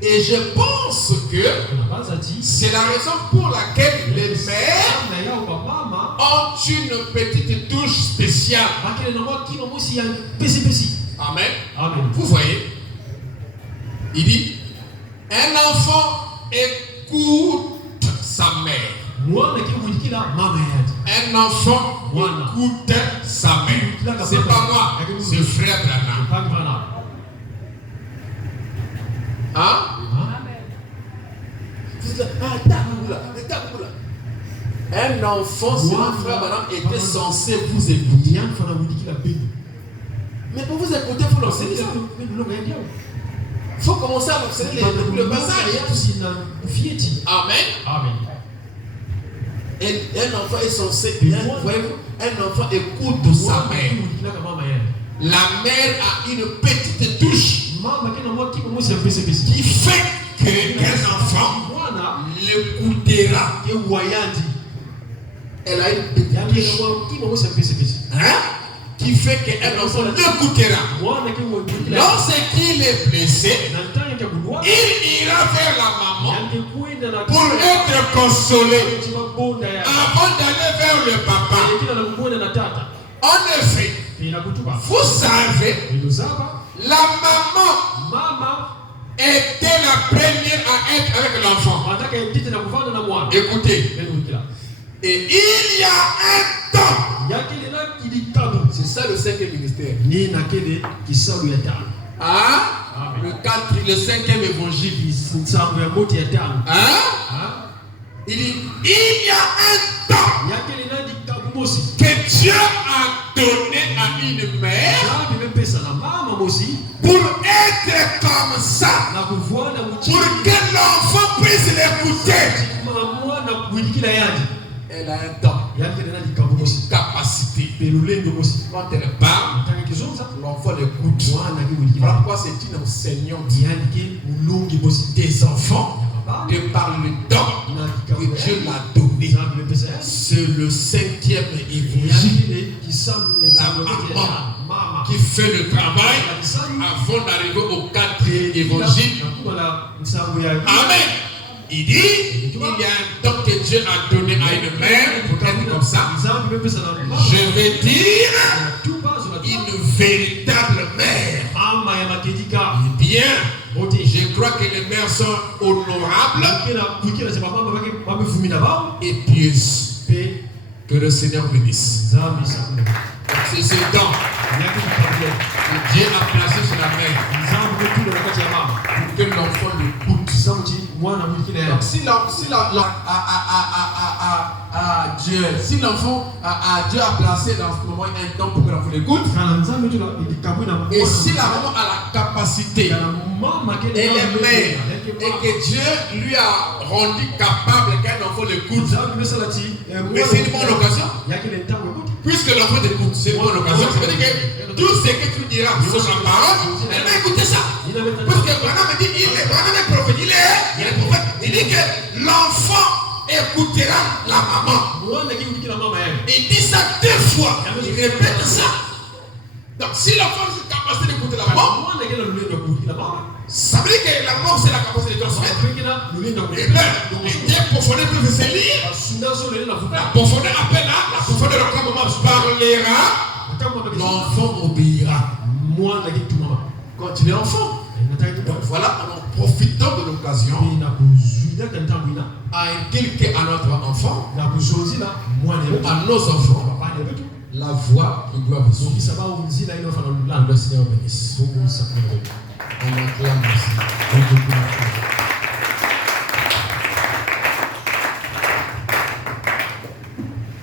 Et je pense que c'est la raison pour laquelle les mères ont une petite touche spéciale. Amen. Vous voyez, il dit, un enfant écoute sa mère. Un enfant écoute sa mère. C'est pas moi, c'est le frère Branham. Hein? Un enfant, c'est un frère Branham, était censé vous écouter. Mais pour vous écouter, il faut l'enseigner ça. Il faut commencer à l'enseigner le passage. Amen. Et un enfant est censé, voyez-vous, un enfant écoute sa mère. La mère a une petite touche qui fait qu'un enfant l'écoutera. Elle a une petite touche. Qui fait qu'un enfant l'écoutera. Lorsqu'il est blessé, il ira vers la maman pour être consolé avant d'aller vers le papa. En effet, vous savez, la maman était la première à être avec l'enfant. Écoutez, et il y a un temps, c'est ça le cinquième ministère. Le cinquième évangile. Il dit, il y a un temps que Dieu a donné à une mère pour être comme ça, pour que l'enfant puisse l'écouter. Elle a un temps, une capacité. Quand elle parle, l'enfant l'écoute. Voilà pourquoi c'est une enseignante des enfants de par le temps que Dieu l'a donné. C'est le cinquième évangile. La maman qui fait le travail avant d'arriver au quatrième évangile. Amen. Il dit, il y a un temps que Dieu a donné à une mère pour être comme ça. Je vais dire une véritable mère. Bien, je crois que les mères sont honorables et pieuses. Que le Seigneur bénisse. C'est ce temps que Dieu a placé sur la mère pour que l'enfant l'écoute. Donc, si l'enfant Dieu a placé dans ce moment un temps pour que l'enfant l'écoute, et si la maman a la capacité et les mères et que Dieu lui a rendu capable qu'un enfant l'écoute, mais c'est une bonne occasion. Puisque l'enfant t'écoute, c'est une bonne occasion. Ça veut dire que tout ce que tu diras sur sa parole, elle va écouter ça. Parce que Branham dit, Branham est prophète, il est prophète. Il dit que l'enfant écoutera la maman. Il dit ça 2 fois. Il répète ça. Donc si l'enfant a la capacité d'écouter la maman, ça veut dire que la maman c'est la capacité de transmettre. Et Dieu profondeur peut se lire. La profondeur appellera, la profondeur quand maman parlera, l'enfant obéira. Quand il est enfant. Donc voilà, en profitant de l'occasion, à inculquer à notre enfant, à nos enfants, la voix qui doit vous le Seigneur bénisse. On acclame aussi.